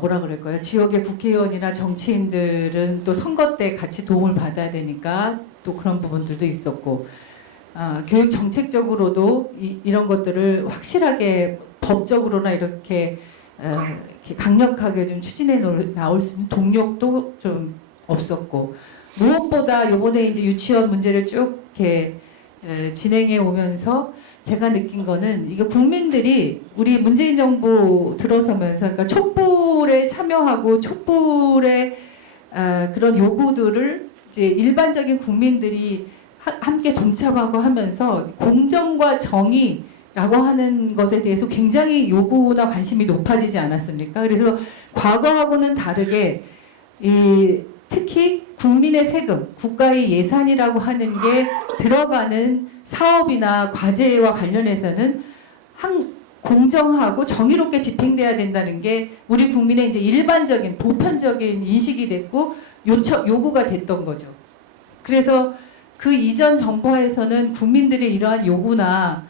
뭐라 그럴까요? 지역의 국회의원이나 정치인들은 또 선거 때 같이 도움을 받아야 되니까 또 그런 부분들도 있었고, 교육 정책적으로도 이런 것들을 확실하게 법적으로나 이렇게 강력하게 좀 추진해 나올 수 있는 동력도 좀 없었고, 무엇보다 요번에 이제 유치원 문제를 쭉 이렇게 진행해 오면서 제가 느낀 거는, 이게 국민들이 우리 문재인 정부 들어서면서 그러니까 촛불에 참여하고 촛불의 그런 요구들을 이제 일반적인 국민들이 함께 동참하고 하면서 공정과 정의라고 하는 것에 대해서 굉장히 요구나 관심이 높아지지 않았습니까? 그래서 과거하고는 다르게 특히 국민의 세금, 국가의 예산이라고 하는 게 들어가는 사업이나 과제와 관련해서는 공정하고 정의롭게 집행돼야 된다는 게 우리 국민의 이제 일반적인 보편적인 인식이 됐고 요구가 됐던 거죠. 그래서 그 이전 정부에서는 국민들의 이러한 요구나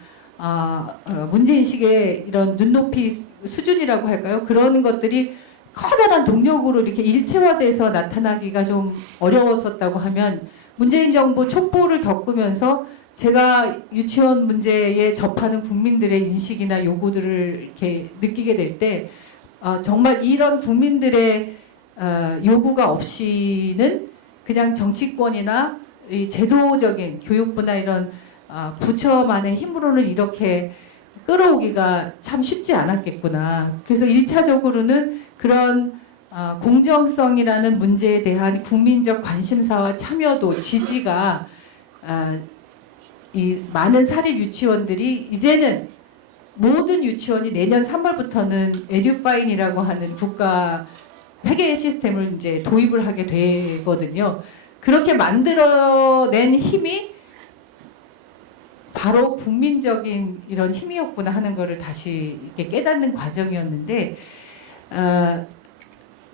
문제인식의 이런 눈높이 수준이라고 할까요? 그런 것들이 커다란 동력으로 이렇게 일체화돼서 나타나기가 좀 어려웠었다고 하면, 문재인 정부 촛불을 겪으면서 제가 유치원 문제에 접하는 국민들의 인식이나 요구들을 이렇게 느끼게 될 때 정말 이런 국민들의 요구가 없이는 그냥 정치권이나 이 제도적인 교육부나 이런 부처만의 힘으로는 이렇게 끌어오기가 참 쉽지 않았겠구나. 그래서 1차적으로는 그런 공정성이라는 문제에 대한 국민적 관심사와 참여도, 지지가 이 많은 사립 유치원들이 이제는 모든 유치원이 내년 3월부터는 에듀파인이라고 하는 국가 회계 시스템을 이제 도입을 하게 되거든요. 그렇게 만들어낸 힘이 바로 국민적인 이런 힘이었구나 하는 것을 다시 이렇게 깨닫는 과정이었는데,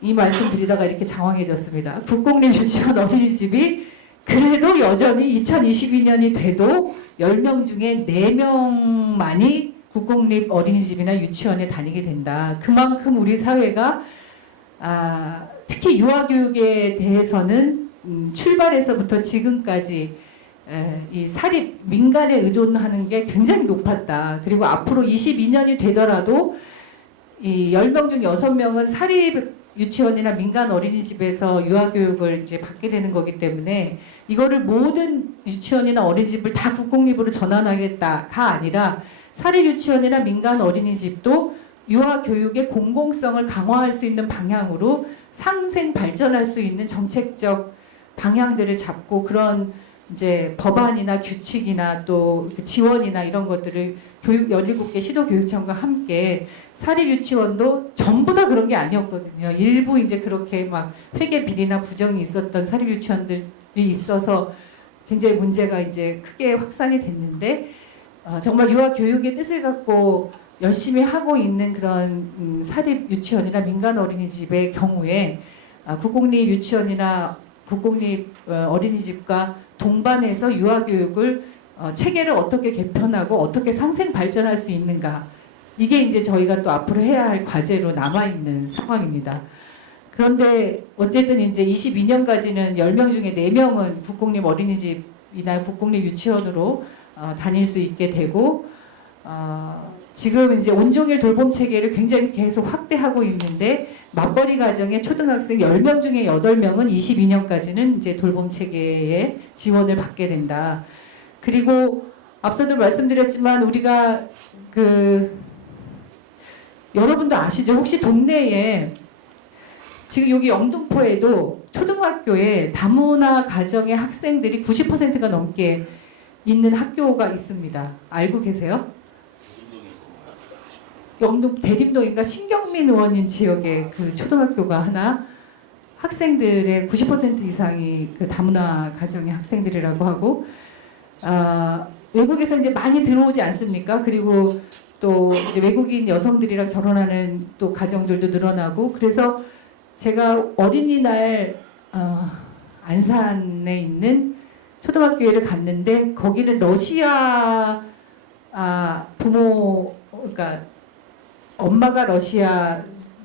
이 말씀 드리다가 이렇게 장황해졌습니다. 국공립 유치원 어린이집이 그래도 여전히 2022년이 돼도 10명 중에 4명만이 국공립 어린이집이나 유치원에 다니게 된다. 그만큼 우리 사회가 특히 유아교육에 대해서는 출발에서부터 지금까지 이 사립 민간에 의존하는 게 굉장히 높았다. 그리고 앞으로 22년이 되더라도 이 10명 중 6명은 사립 유치원이나 민간 어린이집에서 유아교육을 이제 받게 되는 거기 때문에, 이거를 모든 유치원이나 어린이집을 다 국공립으로 전환하겠다가 아니라 사립 유치원이나 민간 어린이집도 유아교육의 공공성을 강화할 수 있는 방향으로 상생 발전할 수 있는 정책적 방향들을 잡고, 그런 이제 법안이나 규칙이나 또 지원이나 이런 것들을 17개 시도교육청과 함께, 사립 유치원도 전부 다 그런 게 아니었거든요. 일부 이제 그렇게 막 회계 비리나 부정이 있었던 사립 유치원들이 있어서 굉장히 문제가 이제 크게 확산이 됐는데, 정말 유아 교육의 뜻을 갖고 열심히 하고 있는 그런 사립 유치원이나 민간 어린이집의 경우에 국공립 유치원이나 국공립 어린이집과 동반해서 유아 교육을 체계를 어떻게 개편하고 어떻게 상생 발전할 수 있는가, 이게 이제 저희가 또 앞으로 해야 할 과제로 남아있는 상황입니다. 그런데 어쨌든 이제 22년까지는 10명 중에 4명은 국공립 어린이집이나 국공립 유치원으로 다닐 수 있게 되고, 지금 이제 온종일 돌봄 체계를 굉장히 계속 확대하고 있는데, 맞벌이 가정의 초등학생 10명 중에 8명은 22년까지는 이제 돌봄 체계에 지원을 받게 된다. 그리고 앞서도 말씀드렸지만 우리가 여러분도 아시죠? 혹시 동네에 지금 여기 영등포에도 초등학교에 다문화 가정의 학생들이 90%가 넘게 있는 학교가 있습니다. 알고 계세요? 대림동인가 신경민 의원님 지역에 그 초등학교가 하나, 학생들의 90% 이상이 그 다문화 가정의 학생들이라고 하고, 외국에서 이제 많이 들어오지 않습니까? 그리고 또 이제 외국인 여성들이랑 결혼하는 또 가정들도 늘어나고, 그래서 제가 어린이날 안산에 있는 초등학교를 갔는데 거기는 러시아 부모, 그러니까 엄마가 러시아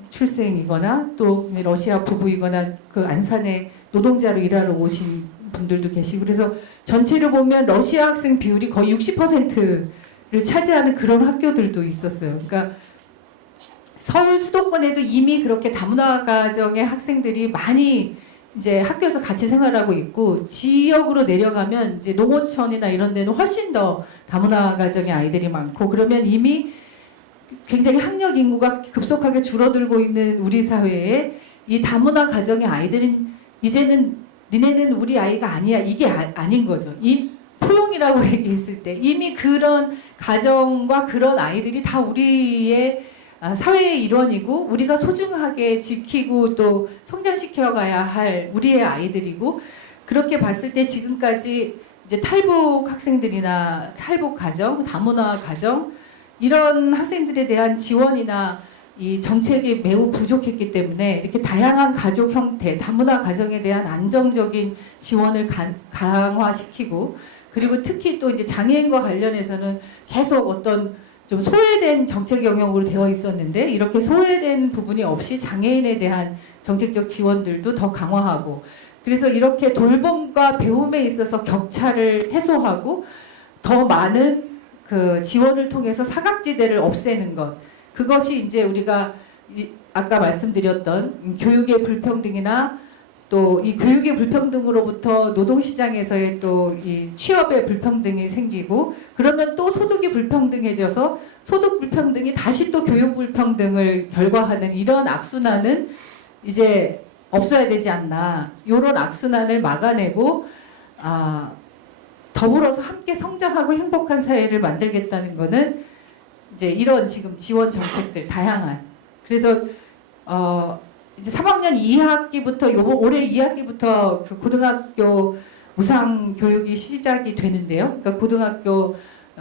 출생이거나 또 러시아 부부이거나 그 안산에 노동자로 일하러 오신 분들도 계시고, 그래서 전체로 보면 러시아 학생 비율이 거의 60%를 차지하는 그런 학교들도 있었어요. 그러니까 서울 수도권에도 이미 그렇게 다문화 가정의 학생들이 많이 이제 학교에서 같이 생활하고 있고, 지역으로 내려가면 이제 농어촌이나 이런 데는 훨씬 더 다문화 가정의 아이들이 많고, 그러면 이미 굉장히 학력 인구가 급속하게 줄어들고 있는 우리 사회에 이 다문화 가정의 아이들은 이제는 니네는 우리 아이가 아니야, 이게 아닌 거죠. 이 포용이라고 얘기했을 때 이미 그런 가정과 그런 아이들이 다 우리의 사회의 일원이고, 우리가 소중하게 지키고 또 성장시켜가야 할 우리의 아이들이고, 그렇게 봤을 때 지금까지 이제 탈북 학생들이나 탈북 가정, 다문화 가정, 이런 학생들에 대한 지원이나 이 정책이 매우 부족했기 때문에 이렇게 다양한 가족 형태, 다문화 가정에 대한 안정적인 지원을 강화시키고, 그리고 특히 또 이제 장애인과 관련해서는 계속 어떤 좀 소외된 정책 영역으로 되어 있었는데, 이렇게 소외된 부분이 없이 장애인에 대한 정책적 지원들도 더 강화하고, 그래서 이렇게 돌봄과 배움에 있어서 격차를 해소하고 더 많은 그 지원을 통해서 사각지대를 없애는 것, 그것이 이제 우리가 아까 말씀드렸던 교육의 불평등이나 또 이 교육의 불평등으로부터 노동시장에서의 또 이 취업의 불평등이 생기고, 그러면 또 소득이 불평등해져서 소득 불평등이 다시 또 교육 불평등을 결과하는 이런 악순환은 이제 없어야 되지 않나. 이런 악순환을 막아내고 더불어서 함께 성장하고 행복한 사회를 만들겠다는 거는 이제 이런 지금 지원 정책들 다양한. 그래서 이제 3학년 2학기부터 올해 2학기부터 그 고등학교 무상 교육이 시작이 되는데요. 그러니까 고등학교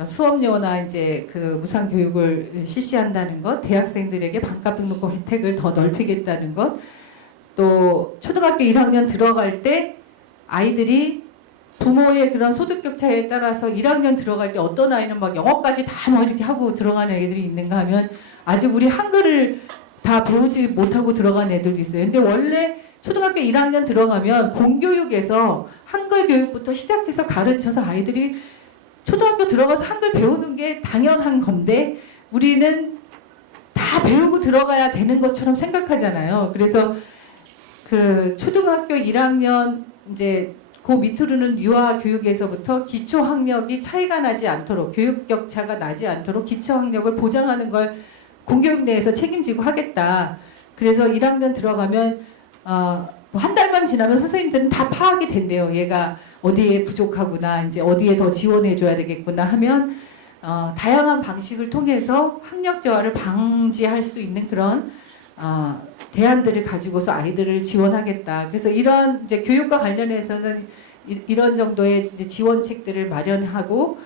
수업료나 이제 그 무상 교육을 실시한다는 것, 대학생들에게 반값 등록금 혜택을 더 넓히겠다는 것, 또 초등학교 1학년 들어갈 때 아이들이 부모의 그런 소득 격차에 따라서 1학년 들어갈 때 어떤 아이는 막 영어까지 다 뭐 이렇게 하고 들어가는 애들이 있는가 하면 아직 우리 한글을 다 배우지 못하고 들어간 애들도 있어요. 근데 원래 초등학교 1학년 들어가면 공교육에서 한글 교육부터 시작해서 가르쳐서 아이들이 초등학교 들어가서 한글 배우는 게 당연한 건데, 우리는 다 배우고 들어가야 되는 것처럼 생각하잖아요. 그래서 그 초등학교 1학년 이제 그 밑으로는 유아 교육에서부터 기초 학력이 차이가 나지 않도록, 교육 격차가 나지 않도록 기초 학력을 보장하는 걸 공교육 내에서 책임지고 하겠다. 그래서 1학년 들어가면 한 달만 지나면 선생님들은 다 파악이 된대요. 얘가 어디에 부족하구나, 이제 어디에 더 지원해줘야 되겠구나 하면 다양한 방식을 통해서 학력 저하를 방지할 수 있는 그런 대안들을 가지고서 아이들을 지원하겠다. 그래서 이런 이제 교육과 관련해서는 이런 정도의 이제 지원책들을 마련하고,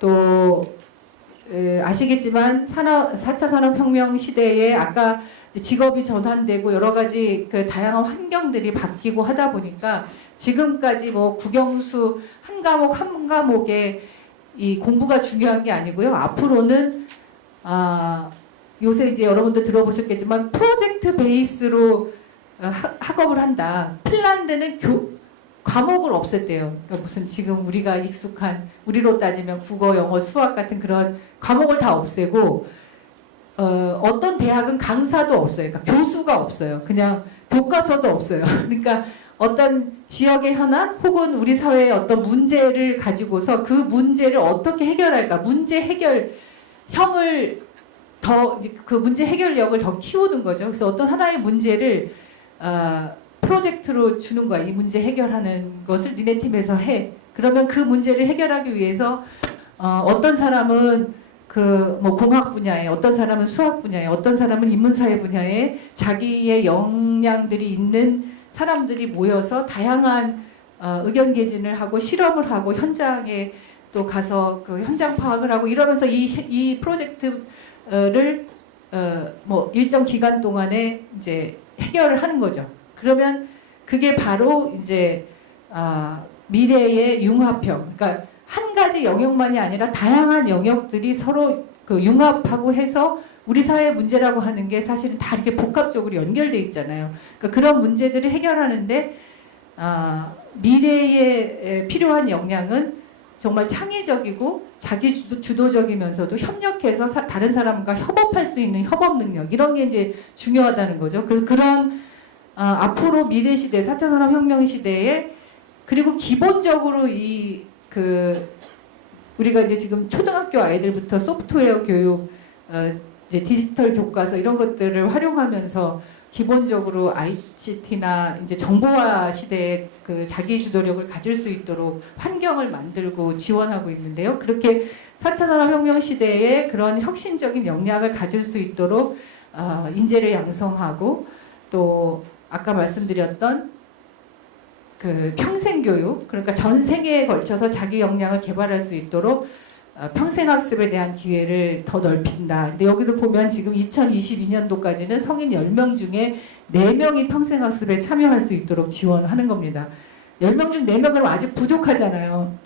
또 아시겠지만 4차 산업혁명 시대에 아까 직업이 전환되고 여러 가지 그 다양한 환경들이 바뀌고 하다 보니까 지금까지 뭐 국영수 한 과목 한 과목에 이 공부가 중요한 게 아니고요. 앞으로는 요새 이제 여러분들 들어보셨겠지만 프로젝트 베이스로 학업을 한다. 핀란드는 과목을 없앴대요. 그러니까 무슨 지금 우리가 익숙한, 우리로 따지면 국어, 영어, 수학 같은 그런 과목을 다 없애고, 어떤 대학은 강사도 없어요. 그러니까 교수가 없어요. 그냥 교과서도 없어요. 그러니까 어떤 지역의 현안 혹은 우리 사회의 어떤 문제를 가지고서 그 문제를 어떻게 해결할까, 문제 해결형을 더, 그 문제 해결력을 더 키우는 거죠. 그래서 어떤 하나의 문제를 프로젝트로 주는 거야. 이 문제 해결하는 것을 니네 팀에서 해. 그러면 그 문제를 해결하기 위해서 어떤 사람은 그 뭐 공학 분야에, 어떤 사람은 수학 분야에, 어떤 사람은 인문사회 분야에 자기의 역량들이 있는 사람들이 모여서 다양한 의견 개진을 하고 실험을 하고 현장에 또 가서 그 현장 파악을 하고 이러면서 이 프로젝트를 뭐 일정 기간 동안에 이제 해결을 하는 거죠. 그러면 그게 바로 이제 미래의 융합형. 그러니까 한 가지 영역만이 아니라 다양한 영역들이 서로 그 융합하고 해서 우리 사회 문제라고 하는 게 사실은 다 이렇게 복합적으로 연결돼 있잖아요. 그러니까 그런 문제들을 해결하는데 미래에 필요한 역량은 정말 창의적이고 자기 주도적이면서도 협력해서 다른 사람과 협업할 수 있는 협업 능력 이런 게 이제 중요하다는 거죠. 그래서 그런 앞으로 미래 시대, 4차 산업혁명 시대에 그리고 기본적으로 우리가 이제 지금 초등학교 아이들부터 소프트웨어 교육, 이제 디지털 교과서 이런 것들을 활용하면서 기본적으로 ICT나 이제 정보화 시대에 그 자기 주도력을 가질 수 있도록 환경을 만들고 지원하고 있는데요. 그렇게 4차 산업혁명 시대에 그런 혁신적인 역량을 가질 수 있도록 인재를 양성하고 또 아까 말씀드렸던 그 평생교육, 그러니까 전 생애에 걸쳐서 자기 역량을 개발할 수 있도록 평생학습에 대한 기회를 더 넓힌다. 근데 여기도 보면 지금 2022년도까지는 성인 10명 중에 4명이 평생학습에 참여할 수 있도록 지원하는 겁니다. 10명 중 4명은 아직 부족하잖아요.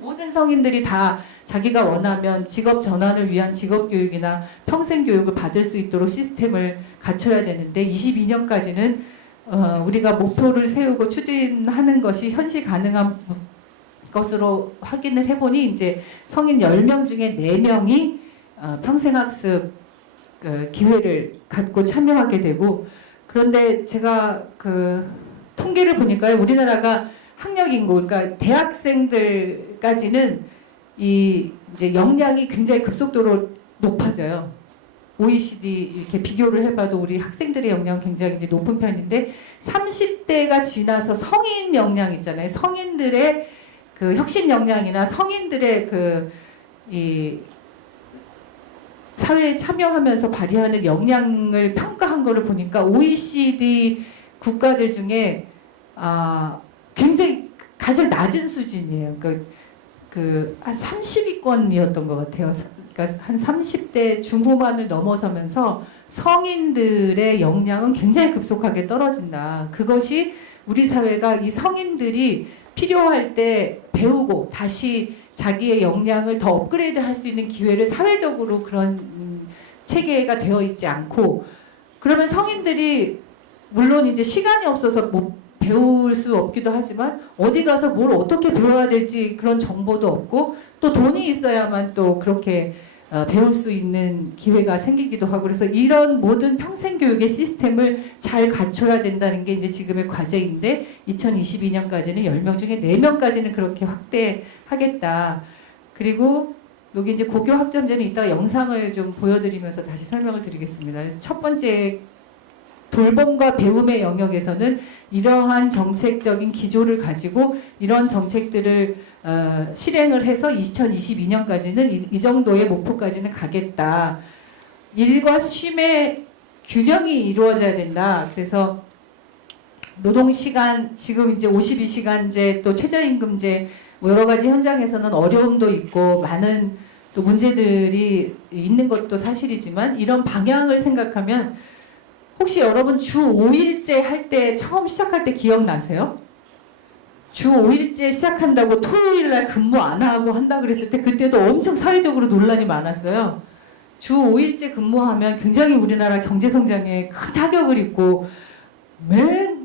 모든 성인들이 다 자기가 원하면 직업 전환을 위한 직업교육이나 평생교육을 받을 수 있도록 시스템을 갖춰야 되는데 22년까지는 우리가 목표를 세우고 추진하는 것이 현실 가능한 것으로 확인을 해보니 이제 성인 10명 중에 4명이 평생학습 기회를 갖고 참여하게 되고 그런데 제가 그 통계를 보니까요. 우리나라가 학력인구, 그러니까 대학생들까지는 이제 역량이 굉장히 급속도로 높아져요. OECD 이렇게 비교를 해봐도 우리 학생들의 역량 굉장히 이제 높은 편인데 30대가 지나서 성인 역량 있잖아요. 성인들의 그 혁신 역량이나 성인들의 이 사회에 참여하면서 발휘하는 역량을 평가한 거를 보니까 OECD 국가들 중에 굉장히 가장 낮은 수준이에요. 한 30위권이었던 것 같아요. 그러니까 한 30대 중후반을 넘어서면서 성인들의 역량은 굉장히 급속하게 떨어진다. 그것이 우리 사회가 이 성인들이 필요할 때 배우고 다시 자기의 역량을 더 업그레이드 할 수 있는 기회를 사회적으로 그런 체계가 되어 있지 않고 그러면 성인들이 물론 이제 시간이 없어서 뭐 배울 수 없기도 하지만 어디 가서 뭘 어떻게 배워야 될지 그런 정보도 없고 또 돈이 있어야만 또 그렇게 배울 수 있는 기회가 생기기도 하고 그래서 이런 모든 평생교육의 시스템을 잘 갖춰야 된다는 게 이제 지금의 과제인데 2022년까지는 10명 중에 4명까지는 그렇게 확대하겠다. 그리고 여기 이제 고교 학점제는 이따가 영상을 좀 보여드리면서 다시 설명을 드리겠습니다. 그래서 첫 번째 돌봄과 배움의 영역에서는 이러한 정책적인 기조를 가지고 이런 정책들을 실행을 해서 2022년까지는 이 정도의 목표까지는 가겠다. 일과 쉼의 균형이 이루어져야 된다. 그래서 노동시간 지금 이제 52시간제 또 최저임금제 뭐 여러 가지 현장에서는 어려움도 있고 많은 또 문제들이 있는 것도 사실이지만 이런 방향을 생각하면 혹시 여러분 주 5일제 할 때 처음 시작할 때 기억나세요? 주 5일제 시작한다고 토요일날 근무 안 하고 한다 그랬을 때 그때도 엄청 사회적으로 논란이 많았어요. 주 5일제 근무하면 굉장히 우리나라 경제성장에 큰 타격을 입고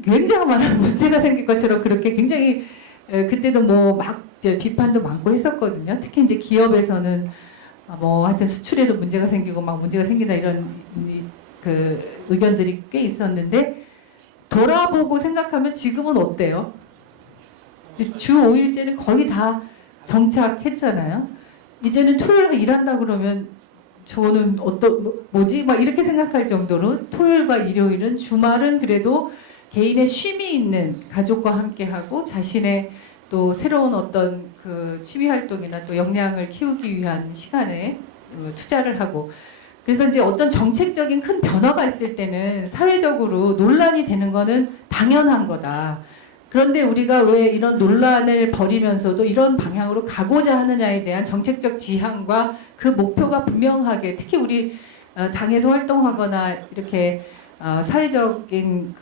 굉장히 많은 문제가 생길 것처럼 그렇게 굉장히 그때도 뭐 막 비판도 많고 했었거든요. 특히 이제 기업에서는 뭐 하여튼 수출에도 문제가 생기고 막 문제가 생긴다 이런 그 의견들이 꽤 있었는데 돌아보고 생각하면 지금은 어때요? 주 5일제는 거의 다 정착했잖아요. 이제는 토요일 일한다 그러면 저는 뭐지? 막 이렇게 생각할 정도로 토요일과 일요일은 주말은 그래도 개인의 쉼이 있는 가족과 함께하고 자신의 또 새로운 어떤 그 취미 활동이나 또 역량을 키우기 위한 시간에 투자를 하고 그래서 이제 어떤 정책적인 큰 변화가 있을 때는 사회적으로 논란이 되는 거는 당연한 거다. 그런데 우리가 왜 이런 논란을 벌이면서도 이런 방향으로 가고자 하느냐에 대한 정책적 지향과 그 목표가 분명하게 특히 우리 당에서 활동하거나 이렇게 사회적인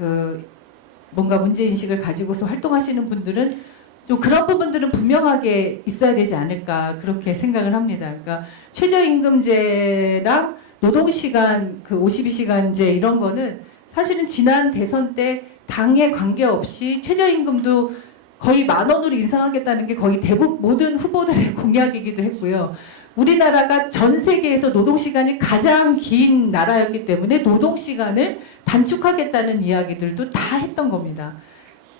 뭔가 문제인식을 가지고서 활동하시는 분들은 좀 그런 부분들은 분명하게 있어야 되지 않을까 그렇게 생각을 합니다. 그러니까 최저임금제랑 노동시간 52시간제 이런 거는 사실은 지난 대선 때 당에 관계없이 최저임금도 거의 10,000원으로 인상하겠다는 게 거의 대부분 모든 후보들의 공약이기도 했고요. 우리나라가 전 세계에서 노동시간이 가장 긴 나라였기 때문에 노동시간을 단축하겠다는 이야기들도 다 했던 겁니다.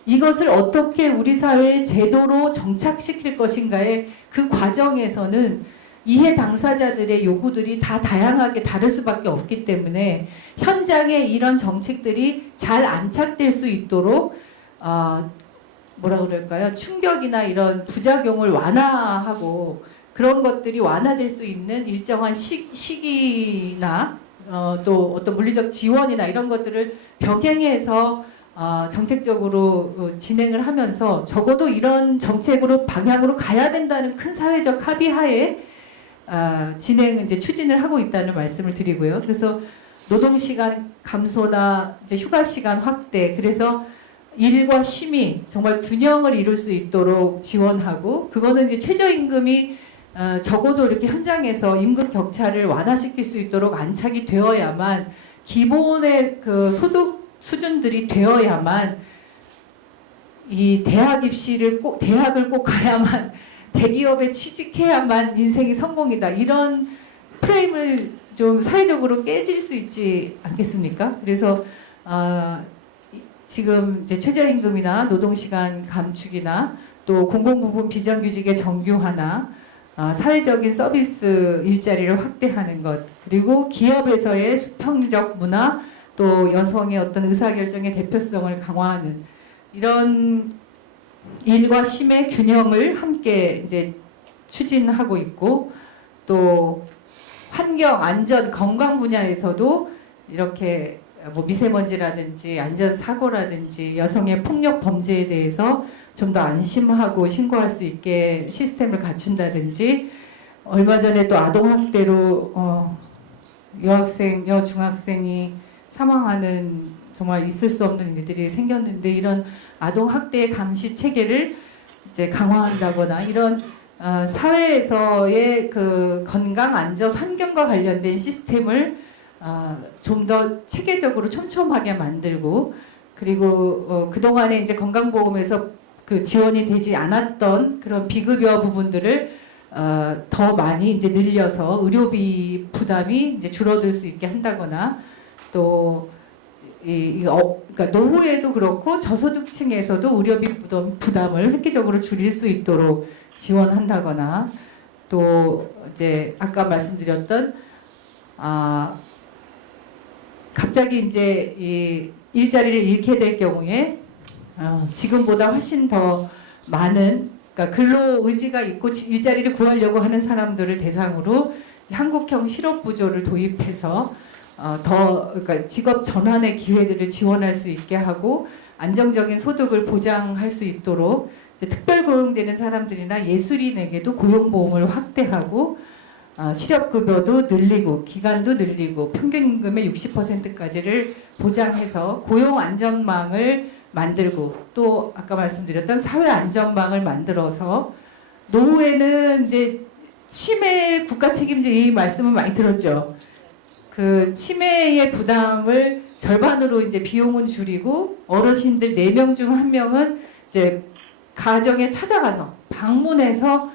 이것을 어떻게 우리 사회의 제도로 정착시킬 것인가의 그 과정에서는 이해 당사자들의 요구들이 다 다양하게 다를 수밖에 없기 때문에 현장에 이런 정책들이 잘 안착될 수 있도록 뭐라 그럴까요? 충격이나 이런 부작용을 완화하고 그런 것들이 완화될 수 있는 일정한 시기나 또 어떤 물리적 지원이나 이런 것들을 병행해서 정책적으로 진행을 하면서 적어도 이런 정책으로 방향으로 가야 된다는 큰 사회적 합의하에 이제 추진을 하고 있다는 말씀을 드리고요. 그래서 노동시간 감소나 이제 휴가시간 확대, 그래서 일과 쉼이 정말 균형을 이룰 수 있도록 지원하고, 그거는 이제 최저임금이 적어도 이렇게 현장에서 임금 격차를 완화시킬 수 있도록 안착이 되어야만, 기본의 그 소득 수준들이 되어야만 이 대학 입시를 대학을 꼭 가야만 대기업에 취직해야만 인생이 성공이다, 이런 프레임을 좀 사회적으로 깨질 수 있지 않겠습니까? 그래서 지금 이제 최저임금이나 노동시간 감축이나 또 공공부문 비정규직의 정규화나 사회적인 서비스 일자리를 확대하는 것, 그리고 기업에서의 수평적 문화, 또 여성의 어떤 의사결정의 대표성을 강화하는 이런 일과 쉼의 균형을 함께 이제 추진하고 있고, 또 환경, 안전, 건강 분야에서도 이렇게 뭐 미세먼지라든지 안전사고라든지 여성의 폭력 범죄에 대해서 좀 더 안심하고 신고할 수 있게 시스템을 갖춘다든지, 얼마 전에 또 아동학대로 여학생, 여중학생이 사망하는 정말 있을 수 없는 일들이 생겼는데, 이런 아동학대 감시 체계를 이제 강화한다거나 이런 사회에서의 그 건강, 안전, 환경과 관련된 시스템을 좀 더 체계적으로 촘촘하게 만들고, 그리고 그동안에 이제 건강보험에서 그 지원이 되지 않았던 그런 비급여 부분들을 더 많이 이제 늘려서 의료비 부담이 이제 줄어들 수 있게 한다거나, 또 그러니까 노후에도 그렇고 저소득층에서도 의료비 부담을 획기적으로 줄일 수 있도록 지원한다거나, 또 이제 아까 말씀드렸던 갑자기 이제 이 일자리를 잃게 될 경우에 지금보다 훨씬 더 많은, 그러니까 근로 의지가 있고 일자리를 구하려고 하는 사람들을 대상으로 한국형 실업부조를 도입해서 그러니까 직업 전환의 기회들을 지원할 수 있게 하고, 안정적인 소득을 보장할 수 있도록 이제 특별 고용되는 사람들이나 예술인에게도 고용보험을 확대하고, 실업급여도 늘리고 기간도 늘리고 평균임금의 60%까지를 보장해서 고용 안전망을 만들고, 또 아까 말씀드렸던 사회 안전망을 만들어서 노후에는 이제 치매 국가 책임제, 이 말씀을 많이 들었죠. 그 치매의 부담을 절반으로 이제 비용은 줄이고, 어르신들 4명 중 1명은 이제 가정에 찾아가서 방문해서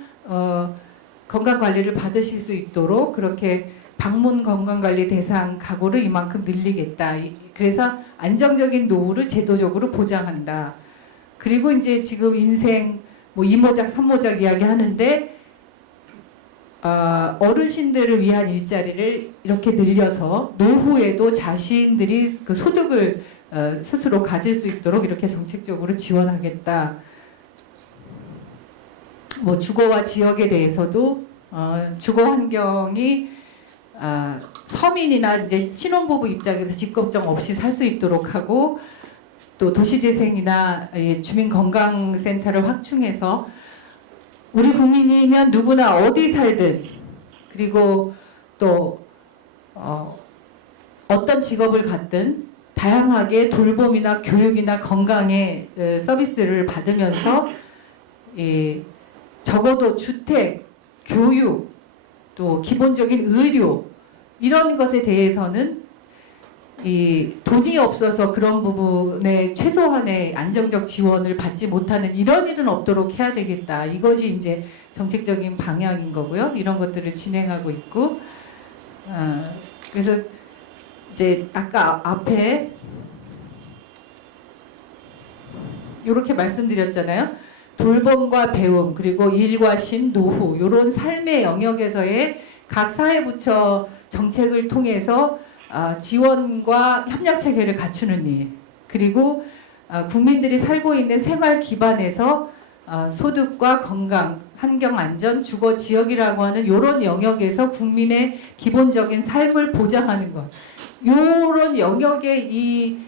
건강관리를 받으실 수 있도록 그렇게 방문 건강관리 대상 가구를 이만큼 늘리겠다. 그래서 안정적인 노후를 제도적으로 보장한다. 그리고 이제 지금 인생 뭐 2모작, 3모작 이야기 하는데, 어르신들을 위한 일자리를 이렇게 늘려서 노후에도 자신들이 그 소득을 스스로 가질 수 있도록 이렇게 정책적으로 지원하겠다. 뭐 주거와 지역에 대해서도 주거 환경이 서민이나 이제 신혼부부 입장에서 집걱정 없이 살 수 있도록 하고, 또 도시재생이나 주민건강센터를 확충해서 우리 국민이면 누구나 어디 살든, 그리고 또 어떤 직업을 갖든 다양하게 돌봄이나 교육이나 건강의 서비스를 받으면서 적어도 주택, 교육, 또 기본적인 의료 이런 것에 대해서는 돈이 없어서 그런 부분에 최소한의 안정적 지원을 받지 못하는 이런 일은 없도록 해야 되겠다. 이것이 이제 정책적인 방향인 거고요. 이런 것들을 진행하고 있고, 그래서 이제 아까 앞에 이렇게 말씀드렸잖아요. 돌봄과 배움, 그리고 일과 심, 노후 이런 삶의 영역에서의 각 사회부처 정책을 통해서 지원과 협력 체계를 갖추는 일, 그리고 국민들이 살고 있는 생활 기반에서 소득과 건강, 환경 안전, 주거 지역이라고 하는 이런 영역에서 국민의 기본적인 삶을 보장하는 것. 이런 영역의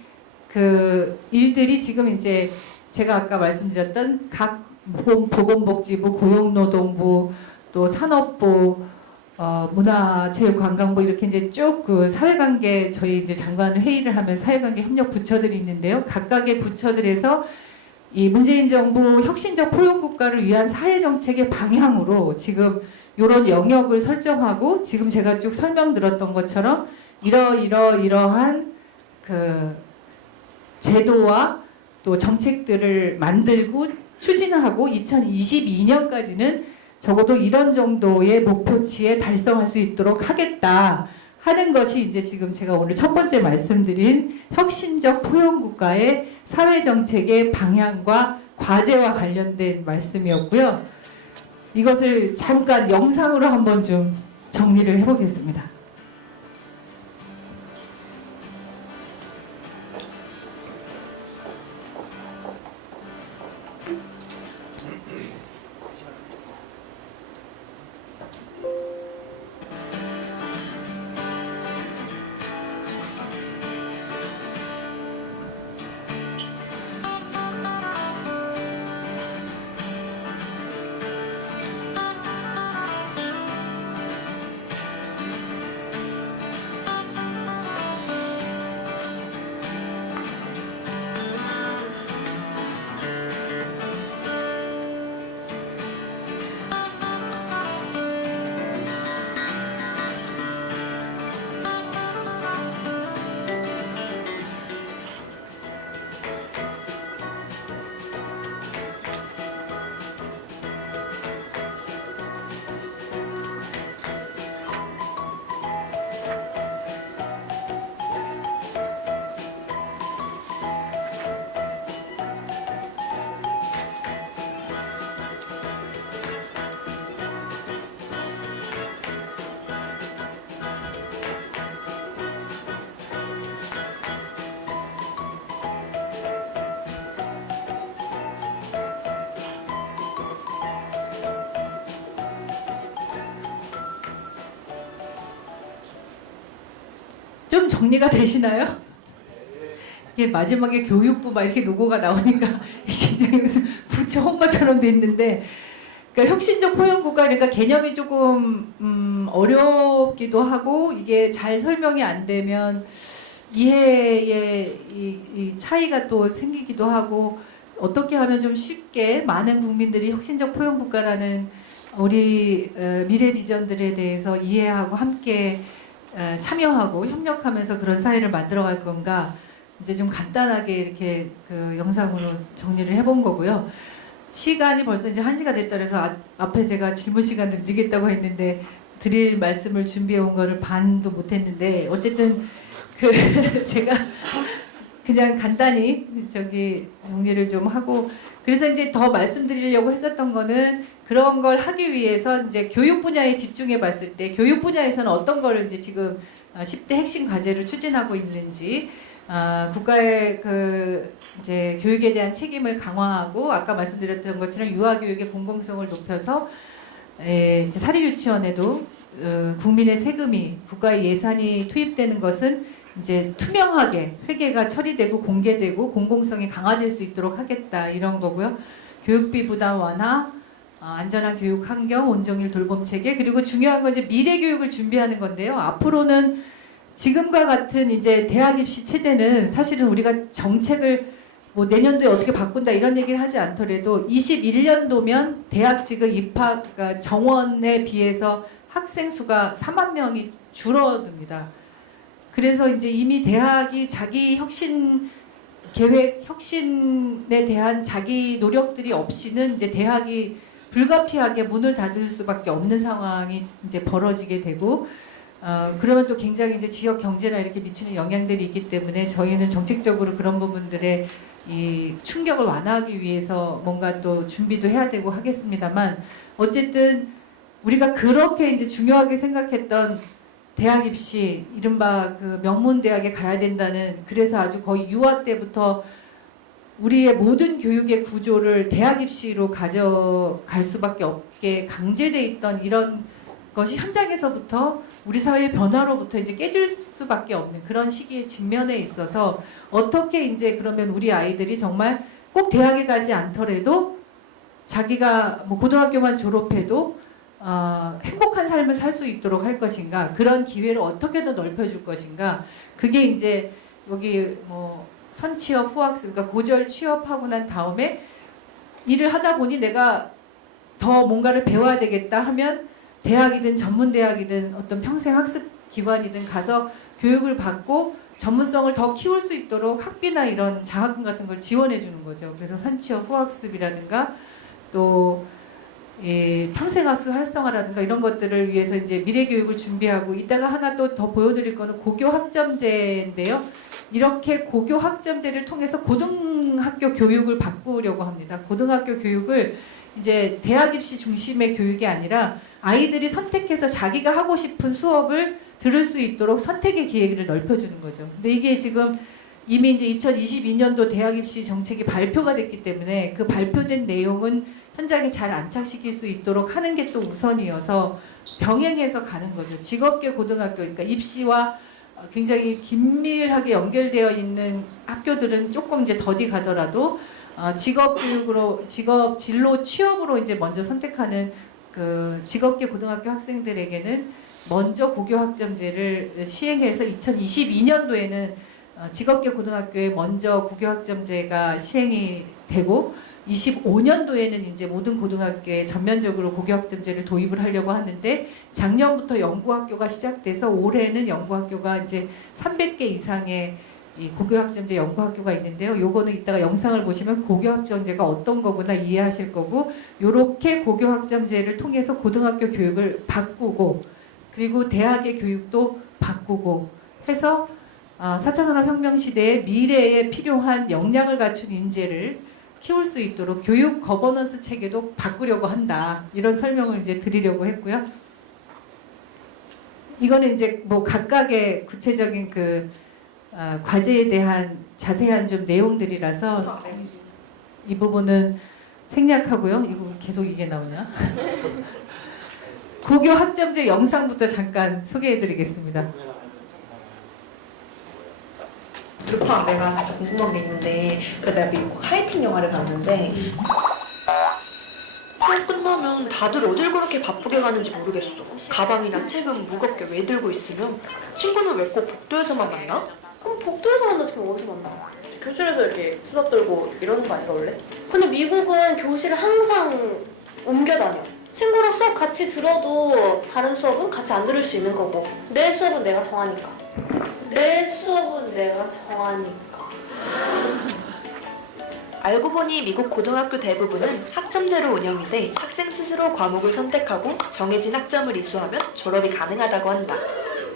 그 일들이 지금 이제 제가 아까 말씀드렸던 각 보건복지부, 고용노동부, 또 산업부, 문화체육관광부 이렇게 이제 쭉 그 사회관계 저희 이제 장관 회의를 하면 사회관계 협력 부처들이 있는데요. 각각의 부처들에서 이 문재인 정부 혁신적 포용국가를 위한 사회정책의 방향으로 지금 이런 영역을 설정하고 지금 제가 쭉 설명드렸던 것처럼 이러한 그 제도와 또 정책들을 만들고 추진하고 2022년까지는 적어도 이런 정도의 목표치에 달성할 수 있도록 하겠다 하는 것이 이제 지금 제가 오늘 첫 번째 말씀드린 혁신적 포용국가의 사회정책의 방향과 과제와 관련된 말씀이었고요. 이것을 잠깐 영상으로 한번 좀 정리를 해보겠습니다. 좀 정리가 되시나요? 이게 마지막에 교육부 막 이렇게 로고가 나오니까 굉장히 무슨 부처 홍보처럼 돼 있는데, 그러니까 혁신적 포용국가, 그러니까 개념이 조금 어렵기도 하고 이게 잘 설명이 안 되면 이해의 이 차이가 또 생기기도 하고, 어떻게 하면 좀 쉽게 많은 국민들이 혁신적 포용국가라는 우리 미래 비전들에 대해서 이해하고 함께 참여하고 협력하면서 그런 사회를 만들어갈 건가, 이제 좀 간단하게 이렇게 그 영상으로 정리를 해본 거고요. 시간이 벌써 이제 1시가 됐다 그래서 앞에 제가 질문 시간을 드리겠다고 했는데 드릴 말씀을 준비해 온 거를 반도 못 했는데, 어쨌든 그 제가 그냥 간단히 저기 정리를 좀 하고, 그래서 이제 더 말씀드리려고 했었던 거는 그런 걸 하기 위해서 이제 교육 분야에 집중해 봤을 때 교육 분야에서는 어떤 거를 이제 지금 10대 핵심 과제를 추진하고 있는지, 국가의 그 이제 교육에 대한 책임을 강화하고 아까 말씀드렸던 것처럼 유아 교육의 공공성을 높여서 이제 사립유치원에도 국민의 세금이, 국가의 예산이 투입되는 것은 이제 투명하게 회계가 처리되고 공개되고 공공성이 강화될 수 있도록 하겠다, 이런 거고요. 교육비 부담 완화, 안전한 교육 환경, 온종일 돌봄 체계, 그리고 중요한 건 이제 미래 교육을 준비하는 건데요. 앞으로는 지금과 같은 이제 대학 입시 체제는 사실은 우리가 정책을 뭐 내년도에 어떻게 바꾼다 이런 얘기를 하지 않더라도 21년도면 대학 지금 입학 그러니까 정원에 비해서 학생 수가 4만 명이 줄어듭니다. 그래서 이제 이미 대학이 자기 혁신 계획, 혁신에 대한 자기 노력들이 없이는 이제 대학이 불가피하게 문을 닫을 수밖에 없는 상황이 이제 벌어지게 되고, 그러면 또 굉장히 이제 지역 경제나 이렇게 미치는 영향들이 있기 때문에 저희는 정책적으로 그런 부분들의 이 충격을 완화하기 위해서 뭔가 또 준비도 해야 되고 하겠습니다만, 어쨌든 우리가 그렇게 이제 중요하게 생각했던 대학 입시, 이른바 그 명문대학에 가야 된다는, 그래서 아주 거의 유아 때부터 우리의 모든 교육의 구조를 대학 입시로 가져갈 수밖에 없게 강제돼 있던 이런 것이 현장에서부터 우리 사회의 변화로부터 이제 깨질 수밖에 없는 그런 시기에 직면해 있어서, 어떻게 이제 그러면 우리 아이들이 정말 꼭 대학에 가지 않더라도 자기가 뭐 고등학교만 졸업해도 행복한 삶을 살 수 있도록 할 것인가, 그런 기회를 어떻게 더 넓혀줄 것인가, 그게 이제 여기 뭐 선취업, 후학습, 그러니까 고졸 취업하고 난 다음에 일을 하다 보니 내가 더 뭔가를 배워야 되겠다 하면 대학이든 전문대학이든 어떤 평생학습 기관이든 가서 교육을 받고 전문성을 더 키울 수 있도록 학비나 이런 장학금 같은 걸 지원해 주는 거죠. 그래서 선취업, 후학습이라든가 또 평생학습 활성화라든가 이런 것들을 위해서 이제 미래교육을 준비하고, 이따가 하나 또 더 보여드릴 거는 고교학점제인데요. 이렇게 고교학점제를 통해서 고등학교 교육을 바꾸려고 합니다. 고등학교 교육을 이제 대학 입시 중심의 교육이 아니라 아이들이 선택해서 자기가 하고 싶은 수업을 들을 수 있도록 선택의 기회를 넓혀주는 거죠. 근데 이게 지금 이미 이제 2022년도 대학 입시 정책이 발표가 됐기 때문에 그 발표된 내용은 현장에 잘 안착시킬 수 있도록 하는 게 또 우선이어서 병행해서 가는 거죠. 직업계 고등학교, 그러니까 입시와 굉장히 긴밀하게 연결되어 있는 학교들은 조금 이제 더디 가더라도 직업 교육으로, 직업 진로 취업으로 이제 먼저 선택하는 그 직업계 고등학교 학생들에게는 먼저 고교학점제를 시행해서 2022년도에는 직업계 고등학교에 먼저 고교학점제가 시행이 되고, 25년도에는 이제 모든 고등학교에 전면적으로 고교학점제를 도입을 하려고 하는데, 작년부터 연구학교가 시작돼서 올해는 연구학교가 이제 300개 이상의 이 고교학점제 연구학교가 있는데요. 요거는 이따가 영상을 보시면 고교학점제가 어떤 거구나 이해하실 거고, 요렇게 고교학점제를 통해서 고등학교 교육을 바꾸고, 그리고 대학의 교육도 바꾸고 해서 4차 산업혁명 시대의 미래에 필요한 역량을 갖춘 인재를 키울 수 있도록 교육 거버넌스 체계도 바꾸려고 한다. 이런 설명을 이제 드리려고 했고요. 이거는 이제 뭐 각각의 구체적인 그 과제에 대한 자세한 좀 내용들이라서 이 부분은 생략하고요. 이거 계속 이게 나오냐? 고교 학점제 영상부터 잠깐 소개해드리겠습니다. 루파, 내가 진짜 궁금한 게 있는데, 내가 미국 하이틴 영화를 봤는데 수업 끝나면 다들 어딜 그렇게 바쁘게 가는지 모르겠어. 가방이나 책은 무겁게 왜 들고 있으면 친구는 왜 꼭 복도에서만 만나? 그럼 복도에서 만나지 그럼 어디서 만나? 교실에서 이렇게 수다 떨고 이러는 거 아닌가 원래? 근데 미국은 교실을 항상 옮겨 다녀. 친구랑 수업 같이 들어도 다른 수업은 같이 안 들을 수 있는 거고, 내 수업은 내가 정하니까. 내 수업은 내가 정하니까. 알고 보니 미국 고등학교 대부분은 학점제로 운영이 돼 학생 스스로 과목을 선택하고 정해진 학점을 이수하면 졸업이 가능하다고 한다.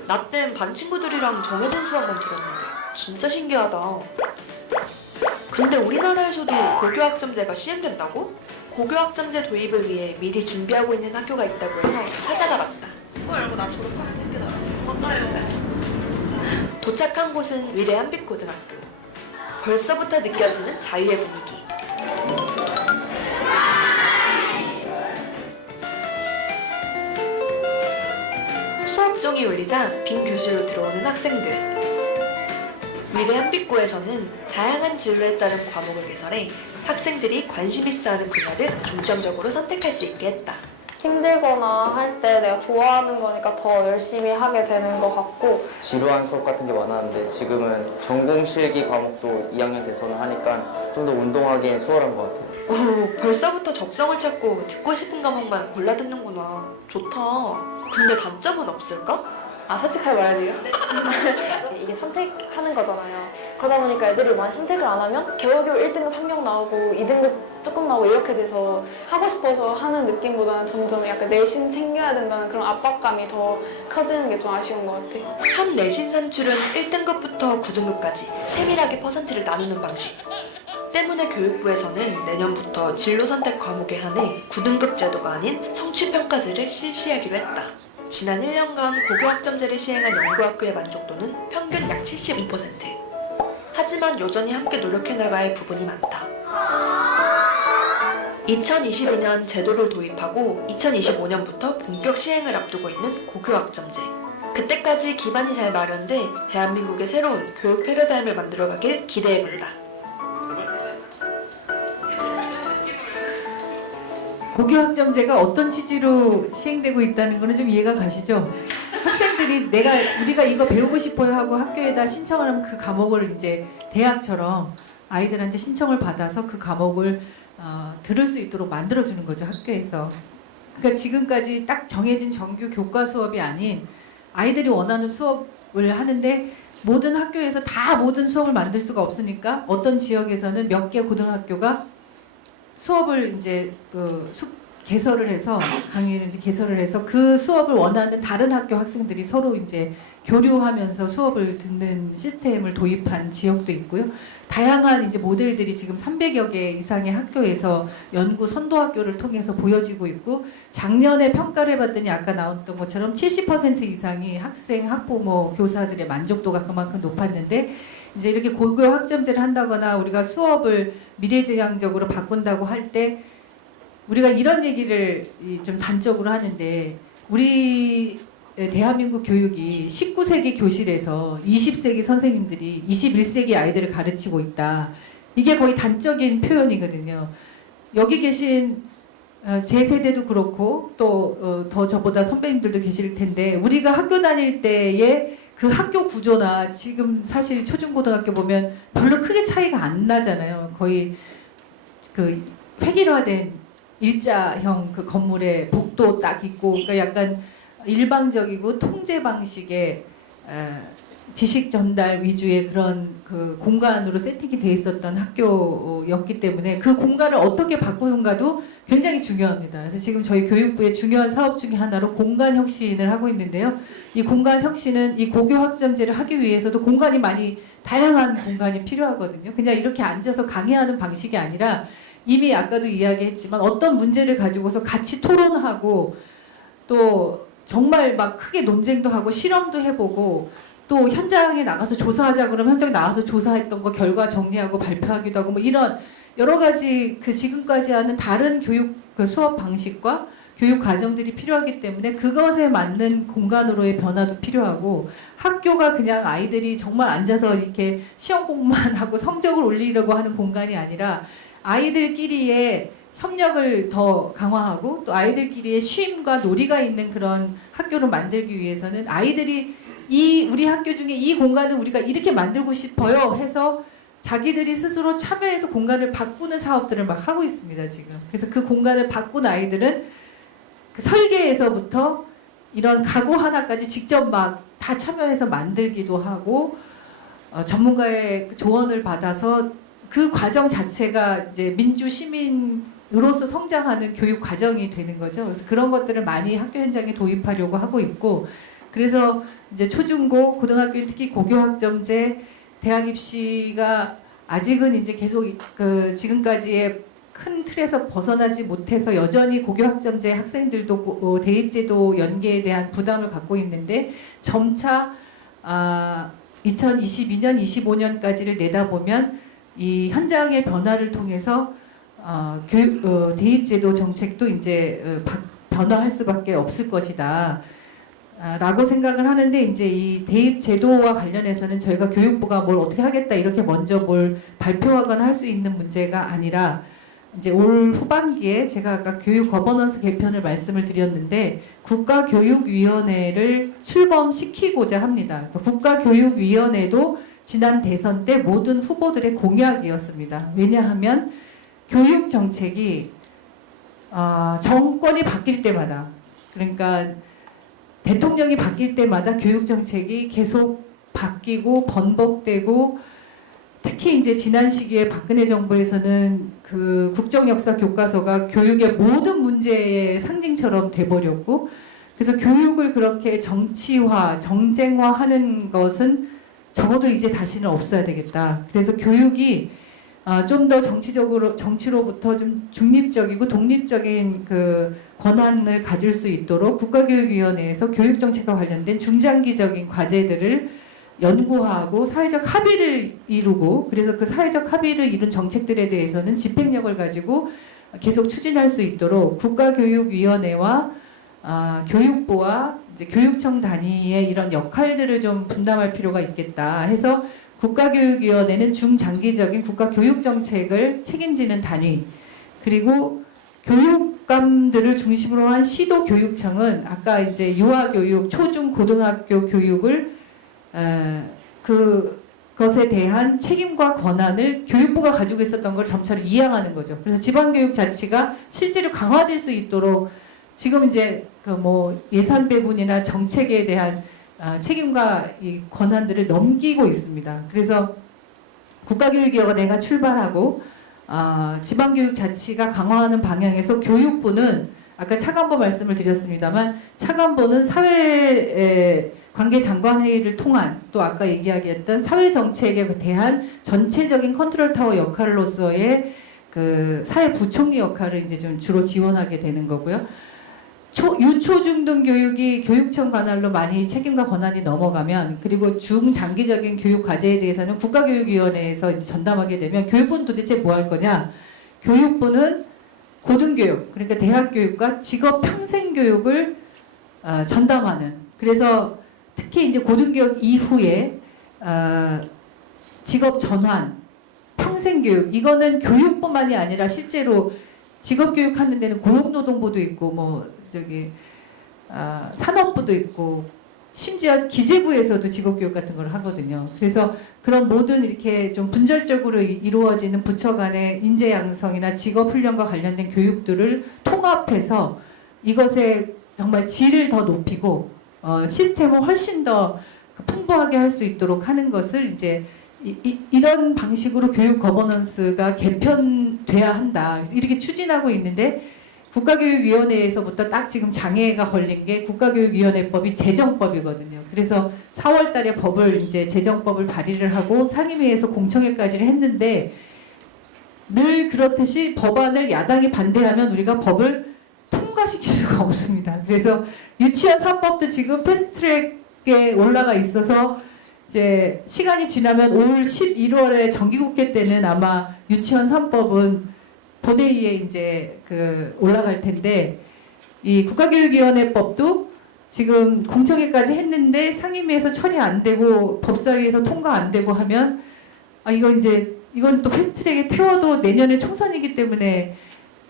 나 땐 반 친구들이랑 정해진 수업만 들었는데 진짜 신기하다. 근데 우리나라에서도 고교학점제가 시행된다고? 고교학점제 도입을 위해 미리 준비하고 있는 학교가 있다고 해서 찾아가 봤다. 그거 알고 나 졸업하게 생기더라. 맞아요. 도착한 곳은 위례 한빛고등학교. 벌써부터 느껴지는 자유의 분위기. 수업종이 울리자 빈 교실로 들어오는 학생들. 위례 한빛고에서는 다양한 진로에 따른 과목을 개설해 학생들이 관심 있어 하는 분야를 중점적으로 선택할 수 있게 했다. 힘들거나 할 때 내가 좋아하는 거니까 더 열심히 하게 되는 것 같고 지루한 수업 같은 게 많았는데 지금은 전공실기 과목도 2학년 돼서는 하니까 좀 더 운동하기엔 수월한 것 같아요. 오, 벌써부터 적성을 찾고 듣고 싶은 과목만 골라 듣는구나. 좋다. 근데 단점은 없을까? 솔직하게 말해야 돼요? 이게 선택하는 거잖아요. 그러다 보니까 애들이 많이 선택을 안 하면 겨우겨우 1등급 한 명 나오고 2등급 조금 나오고 이렇게 돼서 하고 싶어서 하는 느낌보다는 점점 약간 내신 챙겨야 된다는 그런 압박감이 더 커지는 게 좀 아쉬운 것 같아요. 현 내신 산출은 1등급부터 9등급까지 세밀하게 퍼센트를 나누는 방식. 때문에 교육부에서는 내년부터 진로 선택 과목에 한해 9등급 제도가 아닌 성취평가제를 실시하기로 했다. 지난 1년간 고교학점제를 시행한 연구학교의 만족도는 평균 약 75%. 하지만 여전히 함께 노력해 나가야 할 부분이 많다. 2022년 제도를 도입하고 2025년부터 본격 시행을 앞두고 있는 고교학점제. 그때까지 기반이 잘 마련돼 대한민국의 새로운 교육 패러다임을 만들어가길 기대해본다. 고교학점제가 어떤 취지로 시행되고 있다는 거는 좀 이해가 가시죠? 학생들이 우리가 이거 배우고 싶어요 하고 학교에다 신청을 하면 그 과목을 이제 대학처럼 아이들한테 신청을 받아서 그 과목을 들을 수 있도록 만들어주는 거죠, 학교에서. 그러니까 지금까지 딱 정해진 정규 교과 수업이 아닌 아이들이 원하는 수업을 하는데 모든 학교에서 다 모든 수업을 만들 수가 없으니까 어떤 지역에서는 몇 개 고등학교가 수업을 이제 개설을 해서 강의를 이제 개설을 해서 그 수업을 원하는 다른 학교 학생들이 서로 이제 교류하면서 수업을 듣는 시스템을 도입한 지역도 있고요. 다양한 이제 모델들이 지금 300여 개 이상의 학교에서 연구 선도 학교를 통해서 보여지고 있고, 작년에 평가를 해봤더니 아까 나왔던 것처럼 70% 이상이 학생, 학부모, 교사들의 만족도가 그만큼 높았는데, 이제 이렇게 고교 학점제를 한다거나 우리가 수업을 미래지향적으로 바꾼다고 할 때 우리가 이런 얘기를 좀 단적으로 하는데, 우리 대한민국 교육이 19세기 교실에서 20세기 선생님들이 21세기 아이들을 가르치고 있다. 이게 거의 단적인 표현이거든요. 여기 계신 제 세대도 그렇고 또 더 저보다 선배님들도 계실 텐데, 우리가 학교 다닐 때의 그 학교 구조나 지금 사실 초중고등학교 보면 별로 크게 차이가 안 나잖아요. 거의 그 획일화된 일자형 그 건물에 복도 딱 있고, 그러니까 약간 일방적이고 통제 방식의 지식 전달 위주의 그런 그 공간으로 세팅이 돼 있었던 학교였기 때문에 그 공간을 어떻게 바꾸는가도 굉장히 중요합니다. 그래서 지금 저희 교육부의 중요한 사업 중에 하나로 공간 혁신을 하고 있는데요. 이 공간 혁신은 이 고교 학점제를 하기 위해서도 공간이 많이 다양한 공간이 필요하거든요. 그냥 이렇게 앉아서 강의하는 방식이 아니라 이미 아까도 이야기했지만 어떤 문제를 가지고서 같이 토론하고 또 정말 막 크게 논쟁도 하고 실험도 해보고 또 현장에 나가서 조사하자 그러면 현장에 나가서 조사했던 거 결과 정리하고 발표하기도 하고 뭐 이런 여러 가지 그 지금까지 하는 다른 교육 그 수업 방식과 교육 과정들이 필요하기 때문에 그것에 맞는 공간으로의 변화도 필요하고, 학교가 그냥 아이들이 정말 앉아서 이렇게 시험 공부만 하고 성적을 올리려고 하는 공간이 아니라 아이들끼리의 협력을 더 강화하고 또 아이들끼리의 쉼과 놀이가 있는 그런 학교를 만들기 위해서는 아이들이 우리 학교 중에 이 공간을 우리가 이렇게 만들고 싶어요 해서 자기들이 스스로 참여해서 공간을 바꾸는 사업들을 막 하고 있습니다, 지금. 그래서 그 공간을 바꾼 아이들은 그 설계에서부터 이런 가구 하나까지 직접 막 다 참여해서 만들기도 하고 전문가의 조언을 받아서 그 과정 자체가 이제 민주 시민으로서 성장하는 교육 과정이 되는 거죠. 그래서 그런 것들을 많이 학교 현장에 도입하려고 하고 있고, 그래서 이제 초중고, 고등학교 특히 고교학점제, 대학 입시가 아직은 이제 계속 그 지금까지의 큰 틀에서 벗어나지 못해서 여전히 고교학점제 학생들도 대입제도 연계에 대한 부담을 갖고 있는데, 점차 2022년, 25년까지를 내다보면 이 현장의 변화를 통해서 대입제도 정책도 이제 변화할 수밖에 없을 것이다. 라고 생각을 하는데, 이제 이 대입제도와 관련해서는 저희가 교육부가 뭘 어떻게 하겠다 이렇게 먼저 뭘 발표하거나 할 수 있는 문제가 아니라 이제 올 후반기에 제가 아까 교육 거버넌스 개편을 말씀을 드렸는데 국가교육위원회를 출범시키고자 합니다. 국가교육위원회도 지난 대선 때 모든 후보들의 공약이었습니다. 왜냐하면 교육 정책이 정권이 바뀔 때마다, 그러니까 대통령이 바뀔 때마다 교육 정책이 계속 바뀌고 번복되고, 특히 이제 지난 시기에 박근혜 정부에서는 그 국정역사 교과서가 교육의 모든 문제의 상징처럼 돼버렸고, 그래서 교육을 그렇게 정치화, 정쟁화하는 것은 적어도 이제 다시는 없어야 되겠다. 그래서 교육이 좀 더 정치로부터 좀 중립적이고 독립적인 그 권한을 가질 수 있도록 국가교육위원회에서 교육정책과 관련된 중장기적인 과제들을 연구하고 사회적 합의를 이루고, 그래서 그 사회적 합의를 이룬 정책들에 대해서는 집행력을 가지고 계속 추진할 수 있도록 국가교육위원회와 교육부와 이제 교육청 단위의 이런 역할들을 좀 분담할 필요가 있겠다 해서 국가교육위원회는 중장기적인 국가교육정책을 책임지는 단위, 그리고 교육감들을 중심으로 한 시도교육청은 아까 이제 유아교육, 초중 고등학교 교육을 그것에 대한 책임과 권한을 교육부가 가지고 있었던 걸 점차로 이양하는 거죠. 그래서 지방교육 자치가 실제로 강화될 수 있도록 지금 이제 그 뭐 예산 배분이나 정책에 대한 책임과 이 권한들을 넘기고 있습니다. 그래서 국가교육위원회가 출발하고 지방교육 자치가 강화하는 방향에서 교육부는 아까 차관보 말씀을 드렸습니다만, 차관보는 사회 관계 장관 회의를 통한, 또 아까 얘기하겠던 사회 정책에 대한 전체적인 컨트롤 타워 역할로서의 그 사회 부총리 역할을 이제 좀 주로 지원하게 되는 거고요. 유초중등 교육이 교육청 관할로 많이 책임과 권한이 넘어가면, 그리고 중장기적인 교육 과제에 대해서는 국가교육위원회에서 이제 전담하게 되면 교육부는 도대체 뭐 할 거냐? 교육부는 고등교육, 그러니까 대학교육과 직업 평생교육을 전담하는, 그래서 특히 이제 고등교육 이후에 직업 전환, 평생교육, 이거는 교육뿐만이 아니라 실제로 직업교육 하는 데는 고용노동부도 있고, 뭐 저기 산업부도 있고, 심지어 기재부에서도 직업교육 같은 걸 하거든요. 그래서 그런 모든 이렇게 좀 분절적으로 이루어지는 부처 간의 인재 양성이나 직업 훈련과 관련된 교육들을 통합해서 이것의 정말 질을 더 높이고 시스템을 훨씬 더 풍부하게 할 수 있도록 하는 것을 이제 이런 방식으로 교육 거버넌스가 개편돼야 한다. 이렇게 추진하고 있는데, 국가교육위원회에서부터 딱 지금 장애가 걸린 게 국가교육위원회법이 제정법이거든요. 그래서 4월 달에 법을 이제 제정법을 발의를 하고 상임위에서 공청회까지를 했는데, 늘 그렇듯이 법안을 야당이 반대하면 우리가 법을 통과시킬 수가 없습니다. 그래서 유치원 3법도 지금 패스트트랙에 올라가 있어서 이제 시간이 지나면 올 11월에 정기국회 때는 아마 유치원 3법은 본회의에 이제 올라갈 텐데, 이 국가교육위원회법도 지금 공청회까지 했는데 상임위에서 처리 안 되고 법사위에서 통과 안 되고 하면 이건 또 패스트트랙에 태워도 내년에 총선이기 때문에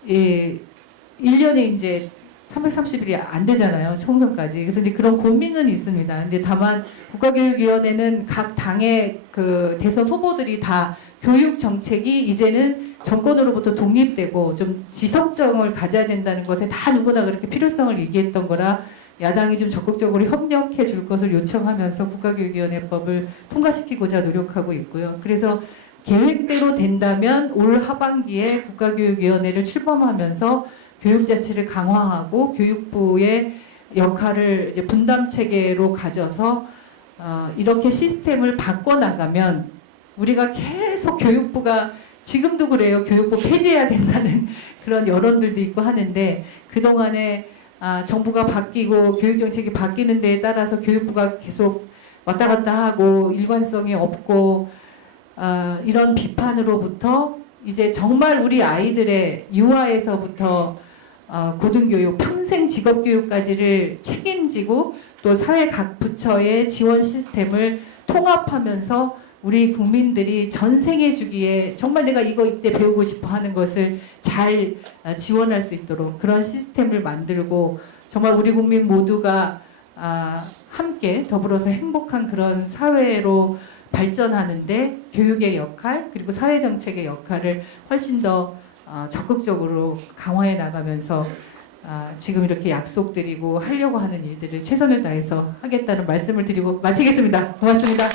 1년에 이제 330일이 안 되잖아요. 총선까지. 그래서 이제 그런 고민은 있습니다. 근데 다만 국가교육위원회는 각 당의 그 대선 후보들이 다 교육 정책이 이제는 정권으로부터 독립되고 좀 지성성을 가져야 된다는 것에 다 누구나 그렇게 필요성을 얘기했던 거라, 야당이 좀 적극적으로 협력해 줄 것을 요청하면서 국가교육위원회법을 통과시키고자 노력하고 있고요. 그래서 계획대로 된다면 올 하반기에 국가교육위원회를 출범하면서 교육자치를 강화하고 교육부의 역할을 이제 분담 체계로 가져서 이렇게 시스템을 바꿔나가면, 우리가 계속 교육부가 지금도 그래요. 교육부 폐지해야 된다는 그런 여론들도 있고 하는데, 그동안에 정부가 바뀌고 교육정책이 바뀌는 데에 따라서 교육부가 계속 왔다 갔다 하고 일관성이 없고 이런 비판으로부터 이제 정말 우리 아이들의 유아에서부터 고등교육, 평생 직업교육까지를 책임지고 또 사회 각 부처의 지원 시스템을 통합하면서 우리 국민들이 전생에 주기에 정말 내가 이거 이때 배우고 싶어 하는 것을 잘 지원할 수 있도록 그런 시스템을 만들고 정말 우리 국민 모두가 함께 더불어서 행복한 그런 사회로 발전하는데 교육의 역할 그리고 사회정책의 역할을 훨씬 더 적극적으로 강화해 나가면서 지금 이렇게 약속드리고 하려고 하는 일들을 최선을 다해서 하겠다는 말씀을 드리고 마치겠습니다. 고맙습니다.